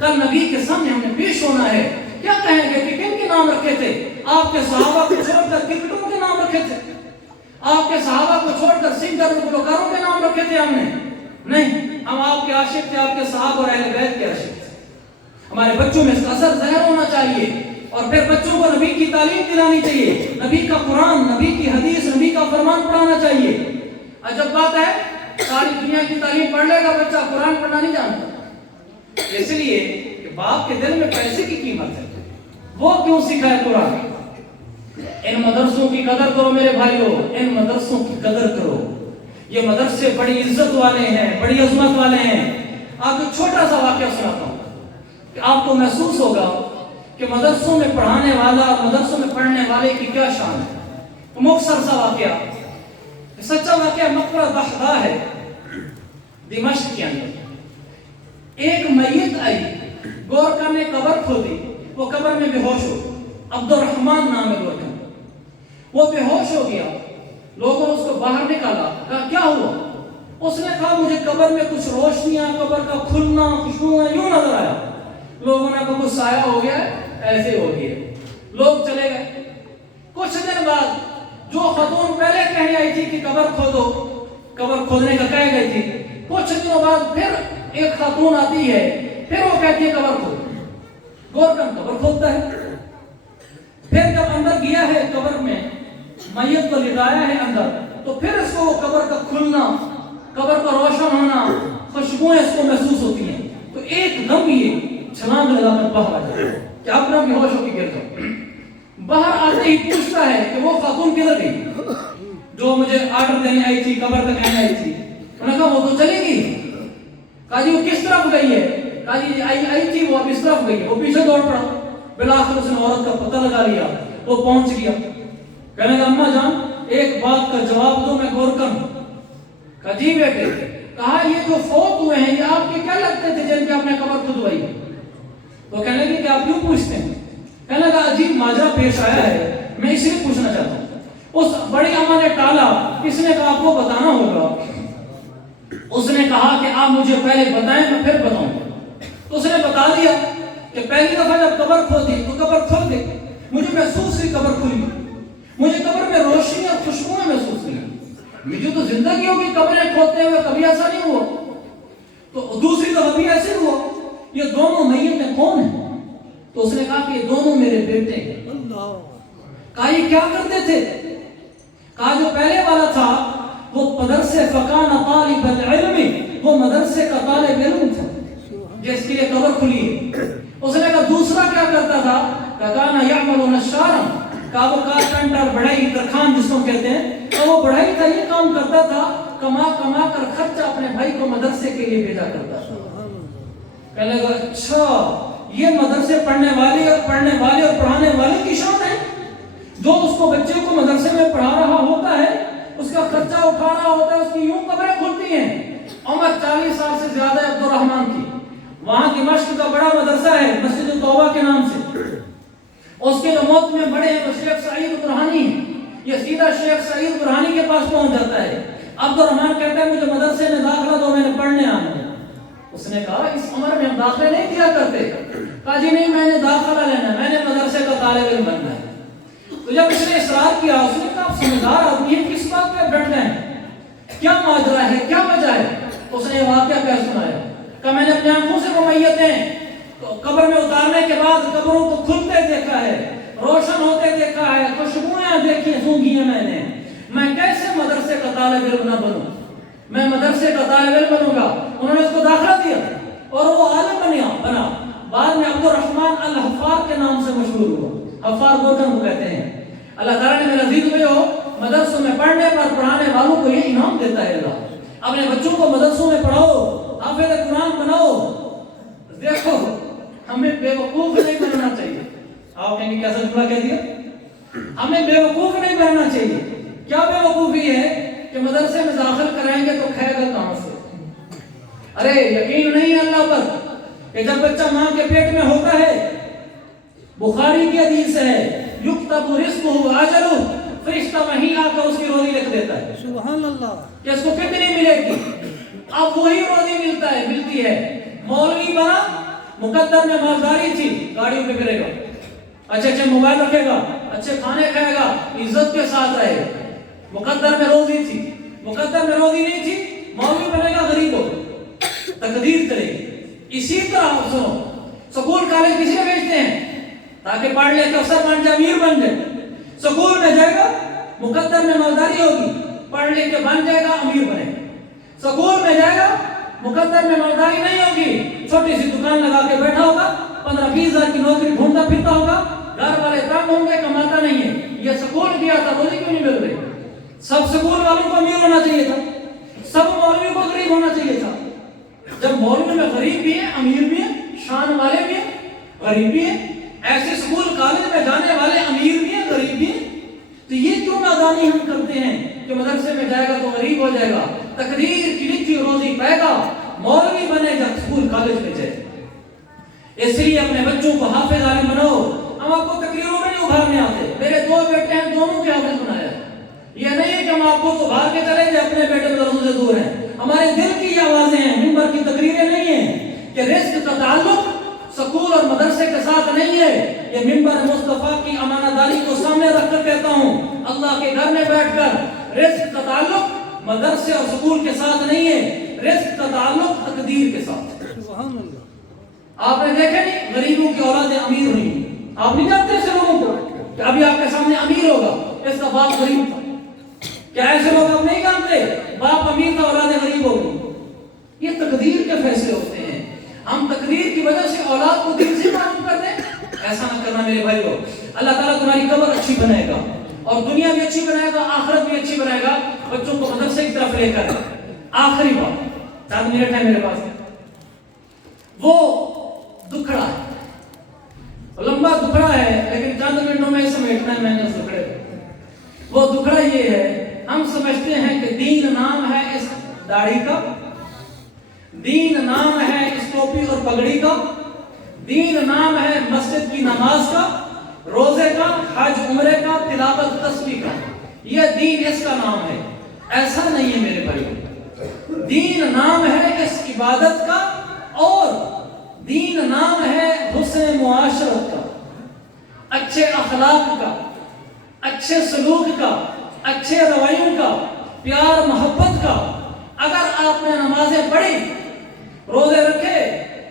کل نبی کے سامنے ہم نے پیش ہونا ہے, کیا کہیں گے کہ کن کے نام رکھے تھے؟ آپ کے صحابہ کو چھوڑ کر کرکٹروں کے نام رکھے تھے, آپ کے صحابہ کو چھوڑ کر سنگر گلوکاروں کے نام رکھے تھے ہم نے؟ نہیں, ہم آپ کے عاشق تھے, آپ کے صحابہ اور اہل بیت کے عاشق تھے. ہمارے بچوں میں اس کا اثر ظاہر ہونا چاہیے, اور پھر بچوں کو نبی کی تعلیم دلانی چاہیے, نبی کا قرآن, نبی کی حدیث, نبی کا فرمان پڑھانا چاہیے. عجب بات ہے, ساری دنیا کی تعلیم پڑھ لے گا بچہ, قرآن پڑھنا نہیں جانتا. اس لیے کہ باپ کے دل میں پیسے کی قیمت ہے, وہ کیوں سکھائے قرآن. ان مدرسوں کی قدر کرو میرے بھائیوں, ان مدرسوں کی قدر کرو. یہ مدرسے بڑی عزت والے ہیں, بڑی عظمت والے ہیں. آپ کو چھوٹا سا واقعہ سناتا ہوں کہ آپ کو محسوس ہوگا کہ مدرسوں میں پڑھانے والا اور مدرسوں میں پڑھنے والے کی کیا شان ہے. مختصر سا واقعہ, سچا واقعہ مقبرہ دہدہ ہے دمشق کے اندر. ایک میت آئی, گورکھا نے قبر کھودی, وہ قبر میں بے ہوش ہو, عبد الرحمن نام ہے گورکھا, وہ بے ہوش ہو گیا. لوگوں نے اس کو باہر نکالا, کہا کیا ہوا؟ اس نے کہا مجھے قبر میں کچھ روشنیاں, قبر کا کھلنا, خوشبوئیں یوں نظر آیا. لوگوں نے کہا کچھ سایہ ہو گیا ہے, ایسے ہو گیا. لوگ چلے گئے. کچھ دن بعد جو خاتون پہلے کہنے آئی تھی کہ قبر کھودو, قبر کھودنے کا کہہ گئی تھی, کچھ دنوں بعد پھر ایک خاتون آتی ہے, پھر وہ کہتی ہے قبر کھودو. گورکھن قبر کھودتا ہے. پھر جب اندر گیا ہے قبر میں, میت کو لٹایا ہے اندر, تو پھر اس کو قبر کا کھلنا, قبر کا روشن ہونا, خوشبوئیں اس کو محسوس ہوتی ہیں. تو ایک دم یہ چھلانگ لگا کر باہر آ جائے کہ اپنا بھی ہوش ہو کے گر جاؤ. باہر آتے ہی پوچھتا ہے کہ وہ خاتون کدھر گئی جو مجھے آرڈر دینے آئی تھی, قبر تک کہنے آئی تھی. انہوں نے کہا وہ تو چلی گئی. کہا جی وہ کس طرف گئی ہے؟ کہا جی آئی تھی وہ اب اس طرف گئی ہے. وہ پیچھے دوڑ پڑا. بلاخر اس نے عورت کا پتہ لگا لیا, وہ پہنچ گیا. کہنے لگا اماں جان ایک بات کا جواب دو, میں گورکھن. کہا جی بیٹے. کہا یہ جو فوت ہوئے ہیں یہ آپ کے کیا لگتے تھے جن کے آپ نے قبر کھدوائی؟ وہ کہنے لگے کہ آپ کیوں پوچھتے ہیں؟ کہنے لگا عجیب ماجرا پیش آیا ہے, میں اس لیے پوچھنا چاہتا ہوں. اس بڑی اماں نے ٹالا، اس نے کہا آپ کو بتانا ہوگا. اس نے کہا کہ آپ مجھے پہلے بتائیں میں پھر بتاؤں. تو اس نے بتا دیا کہ پہلی دفعہ جب قبر کھودی تو قبر کھل گئی. مجھے محسوس ہوئی قبر کھلی، مجھے قبر میں روشنی اور خوشبوئیں محسوس ہوئی. مجھے تو زندگی ہوگی قبریں کھودتے ہوئے کبھی ایسا نہیں ہوا. تو دوسری دفعہ بھی ایسے ہوا. یہ دونوں میتیں کون ہیں؟ تو اس نے کہا کہ یہ دونوں میرے بیٹے ہیں. کہا یہ کیا کرتے تھے؟ کہا جو پہلے والا تھا وہ مدرسے فکان طالب العلم، وہ مدرسے کا طالب علم تھا جس کے لیے قبر کھلی ہے. اس نے کہا دوسرا کیا کرتا تھا؟ کہا یعمل نشارا، کہا وہ کارپینٹر بڑھائی درخان جس کو کہتے ہیں، تو وہ بڑھائی کا یہ کام کرتا تھا، کما کما کر خرچہ اپنے بھائی کو مدرسے کے لیے بھیجا کرتا تھا. کہنے لگا اچھا یہ مدرسے پڑھنے والے اور پڑھانے والے کی شان ہے. جو اس کو بچے کو مدرسے میں پڑھا رہا ہوتا ہے، اس کا خرچہ اٹھا رہا ہوتا ہے، اس کی یوں قبریں کھلتی ہیں. عمر 40 سال سے زیادہ ہے عبد الرحمن کی. وہاں دمشق کا بڑا مدرسہ ہے مسجد التوبہ کے نام سے. اس کے جو موت میں بڑے ہیں وہ شیخ سعید برہانی ہیں. یہ سیدھا شیخ سعید برہانی کے پاس پہنچ جاتا ہے. عبد الرحمن کہتا ہے مجھے مدرسے میں داخلہ دو، میں نے پڑھنے آنا ہے. اس نے کہا اس عمر میں ہم داخلے نہیں دیا کرتے. کہا جی نہیں میں نے داخلہ لینا ہے، میں نے مدرسے کا طالب علم بننا ہے. تو جب اس نے اصرار کیا، اس نے کہا آپ سمجھدار آدمی ہیں، کس بات پہ ڈٹ گئے ہیں؟ کیا ماجرا ہے، کیا وجہ ہے؟ اس نے یہ واقعہ کیا سنایا. کہ میں نے اپنے آنکھوں سے وہ میتیں قبر میں اتارنے کے بعد قبروں کو کھلتے دیکھا ہے، روشن ہوتے دیکھا ہے، خوشبوئیں دیکھی سونگھی ہیں میں کیسے مدرسے کا طالب علم نہ بنوں؟ میں مدرسے کا طالب علم بنوں گا. انہوں نے اس کو داخلہ دیا اور وہ عالم بنا. بعد میں عبد الرحمن الحفار کے نام سے مشہور ہوا. حفار گوتم کو کہتے ہیں. اللہ تعالیٰ نے میرا عزیز بھائیو مدرسوں میں پڑھنے پر پڑھانے والوں کو یہ انعام دیتا ہے. اللہ اپنے بچوں کو مدرسوں میں پڑھاؤ، حافظ قرآن بناؤ. دیکھو ہمیں بے وقوف نہیں بننا چاہیے. آپ کہیں گے کیسا جملہ کہہ دیا؟ ہمیں بے وقوف نہیں بننا چاہیے. کیا بے وقوفی ہے کہ مدرسے میں داخل کرائیں گے تو کھائے گا کہاں سے؟ ارے یقین نہیں ہے اللہ پر کہ جب بچہ ماں کے پیٹ میں ہوتا ہے، بخاری کی حدیث ہے یکتب رزقہ اجلہ، فرشتہ وہیں آ کر اس کی روزی لکھ دیتا ہے. سبحان اللہ. کہ اس کو کتنی ملے گی؟ اب وہی روزی ملتی ہے. مولوی بنا، مقدر میں مالداری تھی، گاڑیوں پہ پھرے گا، اچھے موبائل رکھے گا، اچھے کھانے کھائے گا، عزت کے ساتھ رہے گا. مقدر میں روزی تھی، مقدر میں روزی نہیں تھی، مولوی بنے گا غریب ہو، تقدیر کرے گی. اسی طرح سنو، سکول کالج کسی میں بھیجتے ہیں تاکہ پڑھ لے کے افسر بن جائے، امیر بن جائے. سکول میں جائے گا، مقدر میں مالداری ہوگی، پڑھ لے کے بن جائے گا، امیر بنے گا. سکول میں جائے گا، مقدر میں مالداری نہیں ہوگی، چھوٹی سی دکان لگا کے بیٹھا ہوگا، 15-20 ہزار کی نوکری ڈھونڈتا پھرتا ہوگا، گھر والے تنگ ہوں گے، کماتا نہیں ہے. یہ سکول گیا تھا، روزی کیوں نہیں مل رہی؟ سب سکول والوں کو امیر ہونا چاہیے تھا، سب مولوی کو غریب ہونا چاہیے تھا. جب مولوی میں غریب بھی ہیں، امیر بھی ہیں، شان والے بھی ہیں، غریب بھی ہیں، ایسے سکول کالج میں جانے والے امیر بھی ہیں، غریب بھی ہیں، تو یہ کیوں نادانی ہم کرتے ہیں کہ مدرسے میں جائے گا تو غریب ہو جائے گا، تقدیر کی لکھی روزی پائے گا، مولوی بنے گا سکول کالج میں جائے. اس لیے اپنے بچوں کو حافظ عالم بناؤ. ہم آپ کو تقریروں میں نہیں ابھارنے آتے. میرے 2 بیٹے ہیں، دونوں کے حافظ بنایا. یہ نہیں ہے کہ ہم آپ کو ابھار کے چلے جائیں اپنے بیٹے مدرسوں سے دور ہیں. ہمارے دل کی یہ آوازیں ہیں، منبر کی تقریریں نہیں ہیں کہ رزق کا تعلق سکول اور مدرسے کے ساتھ نہیں ہے. یہ منبر مصطفیٰ کی امانت داری کو سامنے رکھ کر کہتا ہوں، اللہ کے گھر میں بیٹھ کر رزق کا تعلق مدرسے اور سکول کے ساتھ نہیں ہے، رزق کا تعلق تقدیر کے ساتھ. سبحان اللہ. آپ نے دیکھا نہیں غریبوں کی اولادیں امیر ہوئی. آپ نہیں جانتے ایسے لوگوں کو کہ ابھی آپ کے سامنے امیر ہوگا، اس کا باپ غریب تھا. کیا ایسے لوگ آپ نہیں جانتے؟ باپ امیر تھا، اولادیں غریب ہو گئی. یہ تقدیر کے فیصلے ہوتے ہیں. ہم تقدیر کی وجہ سے اولاد کو دل سے معلوم کر دیں. ایسا نہ کرنا میرے بھائیو. اللہ تعالیٰ تمہاری قبر اچھی بنائے گا اور دنیا بھی اچھی بنائے گا، آخرت بھی اچھی بنائے گا. بچوں کو مدرسے کی طرف لے کر آخری بات، 4 منٹ ہے میرے پاس. وہ دکھڑا ہے، لمبا دکھڑا ہے، لیکن چند منٹوں میں سمیٹنا ہے میں نے اس دکھڑے کو. وہ دکھڑا یہ ہے، ہم سمجھتے ہیں کہ دین نام ہے اس داڑھی کا، دین نام ہے اس ٹوپی اور پگڑی کا، دین نام ہے مسجد کی نماز کا، روزے کا، حج عمرے کا، تلاوت تسبیح کا. یہ دین اس کا نام ہے، ایسا نہیں ہے میرے بھائیو۔ دین نام ہے اس عبادت کا، اور دین نام ہے حسن معاشرت کا، اچھے اخلاق کا، اچھے سلوک کا، اچھے رویوں کا، پیار محبت کا۔ اگر آپ نے نمازیں پڑھی، روزے رکھے،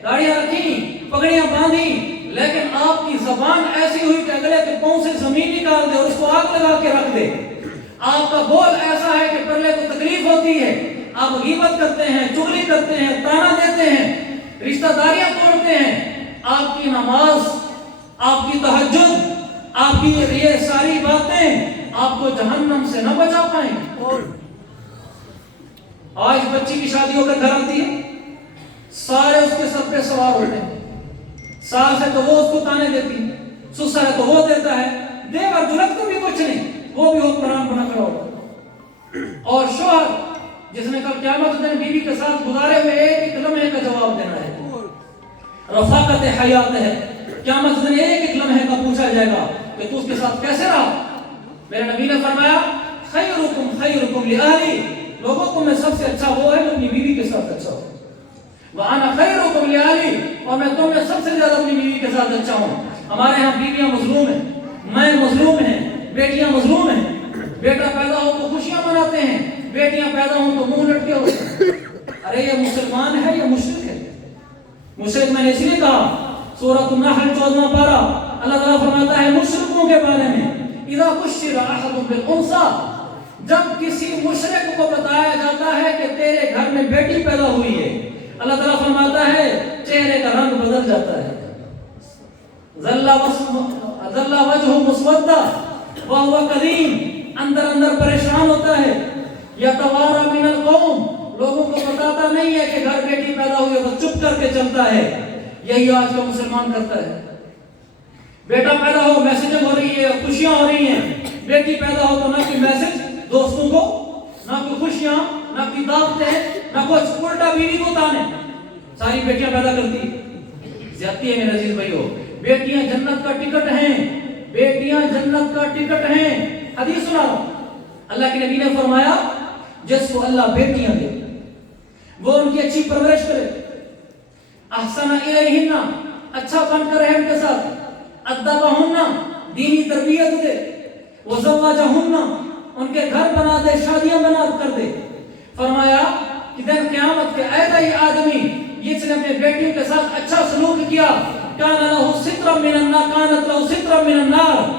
داڑیاں رکھی، پگڑیاں باندھی، لیکن آپ کی زبان ایسی ہوئی کہ اگلے کے پاؤں سے زمین نکال دے اور اس کو آگ لگا کے رکھ دے، آپ کا بول ایسا ہے کہ پرلے کو تکلیف ہوتی ہے، آپ غیبت کرتے ہیں، چغلی کرتے ہیں، تانا دیتے ہیں، رشتہ داریاں توڑتے ہیں، آپ کی نماز، آپ کی تہجد، آپ کی یہ ساری باتیں آپ کو جہنم سے نہ بچا پائیں۔ آج بچی کی شادی ہو کر گھر آتی ہے، سارے اس کے سر پہ سوار ہوتے ہیں، ساس ہے تو وہ اس کو تانے دیتی ہے، سسر ہے تو وہ دیتا ہے، دیور دلہن کو بھی کچھ نہیں، وہ بھی حکمران بنا کر ہوتا۔ اور شوہر جس نے کل قیامت دن بیوی کے ساتھ گزارے ہوئے ایک لمحے کا جواب دینا ہے، رفاقت حیات ہے، قیامت دن ایک لمحے کا پوچھا جائے گا کہ تو اس کے ساتھ کیسے رہا۔ میرے نبی نے فرمایا خیرکم خیرکم لأہلی، لوگوں کو میں سب سے اچھا وہ ہے جو اپنی بیوی کے ساتھ اچھا ہو، وَأَنَا خَيْرُكُمْ لِأَهْلِي، اور میں تم میں سب سے زیادہ اپنی بیوی کے ساتھ اچھا ہوں۔ ہمارے ہاں بیویاں مظلوم ہیں، میں مظلوم ہیں، بیٹیاں مظلوم ہیں، بیٹا پیدا ہو تو خوشیاں مناتے ہیں، بیٹیاں پیدا ہوں تو منہ لٹکے ہوتے ہیں۔ ارے یہ مسلمان ہے یا مشرک ہے؟ مشرک میں نے اس لیے کہا، سورۃ النحل 14واں پارہ، اللہ تعالیٰ فرماتا ہے مشرکوں کے بارے میں، اذا بشر احد بالانثى، جب کسی مشرک کو بتایا جاتا ہے کہ تیرے گھر میں بیٹی پیدا ہوئی ہے، اللہ تعالیٰ فرماتا ہے چہرے کا رنگ بدل جاتا ہے، ظل وجہ مسودہ وهو کظیم، اندر پریشان ہوتا ہے، یتوارا من القوم، لوگوں کو بتاتا نہیں ہے کہ گھر بیٹی پیدا ہوئی ہے، وہ چپ کر کے چلتا ہے۔ یہی آج کا مسلمان کرتا ہے، بیٹا پیدا ہو میسیجنگ ہو رہی ہے، خوشیاں ہو رہی ہیں، بیٹی پیدا ہو تو نہ کوئی میسج دوستوں کو، نہ کوئی خوشیاں، نہ کوئی دعوتیں، نہ کچھ، الٹا بیوی کو تانے، ساری بیٹیاں پیدا کرتی ہے۔ زیادتی ہے میرے عزیز بھائیو، بیٹیاں جنت کا ٹکٹ ہیں، بیٹیاں جنت کا ٹکٹ ہیں۔ حدیث سنا رہا ہوں، اللہ کے نبی نے فرمایا جس کو اللہ بیٹیاں دے وہ ان کی اچھی پرورش کرے، احسن الیہن، اچھا بن کر رہے ان کے ساتھ، ادبہن، دینی تربیت دے، وزوجہن، ان کے گھر بنا دے، شادیاں بنا کر دے۔ فرمایا کہ دن قیامت کے آئے گا یہ آدمی جس نے اپنے بیٹیوں کے ساتھ اچھا سلوک کیا، کان لہ سترا من النار، کانت لہ سترا من النار،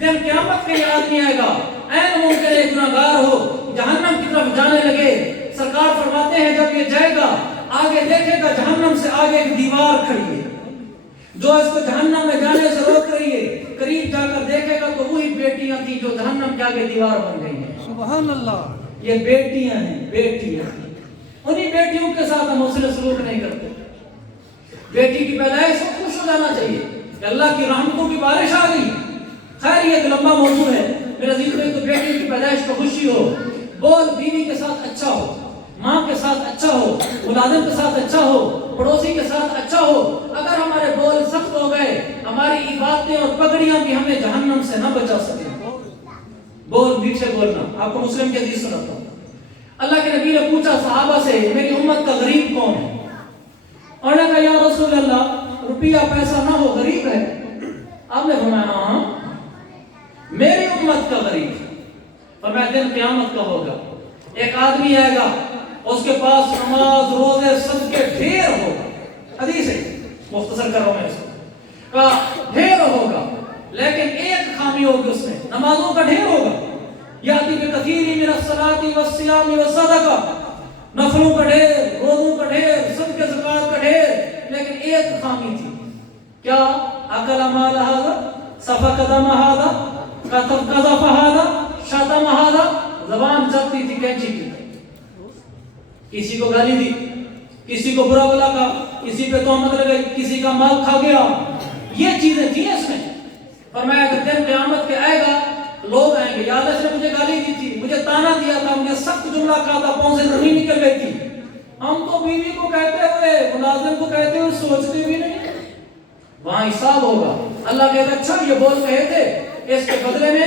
دن قیامت کے یہ آدمی آئے گا این منکر گناہگار ہو، جہنم کی طرف جانے لگے۔ سرکار فرماتے ہیں جب یہ جائے گا آگے دیکھے گا جہنم سے آگے ایک دیوار کھڑی ہے جو اس کو جہنم میں جانے سے روک رہی ہے، قریب جا کر دیکھے گا تو وہی بیٹیاں تھیں جو جہنم کے آگے دیوار بن گئی ہیں۔ سبحان اللہ، یہ بیٹیاں ہیں، بیٹیاں، انہی بیٹیوں کے ساتھ ہم حسن سلوک نہیں کرتے۔ بیٹی کی پیدائش سے خوش ہو جانا چاہیے کہ اللہ کی رحمتوں کی بارش آ گئی۔ خیر یہ ایک لمبا موضوع ہے میرے عزیز بھائی، تو بیٹی کی پیدائش کو خوشی ہو، بول بیوی کے ساتھ اچھا ہو، ماں کے ساتھ اچھا ہو، ملازم کے ساتھ اچھا ہو، پڑوسی کے ساتھ اچھا ہو۔ اگر ہمارے بول سخت ہو گئے، ہماری عبادتیں اور پگڑیاں بھی ہمیں جہنم سے نہ بچا سکیں۔ بول میٹھے بولنا، آپ کو مسلم کی حدیث سناتا ہوں، اللہ کے نبی نے پوچھا صحابہ سے میری امت کا غریب کون ہے؟ اور نے کہا یا رسول اللہ روپیہ پیسہ نہ ہو غریب ہے؟ آپ نے فرمایا ہاں میری امت کا غریب۔ فرمایا دن قیامت کا ہوگا، ایک آدمی آئے گا اس کے پاس نماز روزے صدقے ڈھیر ہوگا، حدیث ہے مختصر کر رہا ہوں میں اس کو، کہا ڈھیر ہوگا لیکن ایک خامی ہوگی اس میں، نمازوں کا ڈھیر ہوگا، یاتی بکثیر من الصلاۃ والصیام والصدقہ، نفلوں کا ڈھیر، روزوں کا ڈھیر، صدقے زکوٰۃ کا ڈھیر، لیکن ایک خامی تھی، کیا؟ اکل مال ھذا، سفک دم ھذا، قذف ھذا، شتم ھذا، زبان چلتی تھی کینچی کی، کسی کو گالی دی، کسی کو برا بلا کہا، کسی پہ تہمت لگائی، کسی کا مال کھا گیا، یہ چیزیں تھیں اس میں۔ فرمایا کہ دن قیامت کے آئے گا لوگ آئیں گے، یا اللہ نے مجھے گالی دی تھی، مجھے تانا دیا تھا، مجھے سخت جملہ کہا تھا، پاؤں سے زمین نکل گئی تھی، ہم تو بیوی کو کہتے ہوئے، ملازم کو کہتے ہوئے سوچتے بھی نہیں۔ وہاں حساب ہوگا، اللہ کہتا اچھا یہ بول کہے تھے، اس کے بدلے میں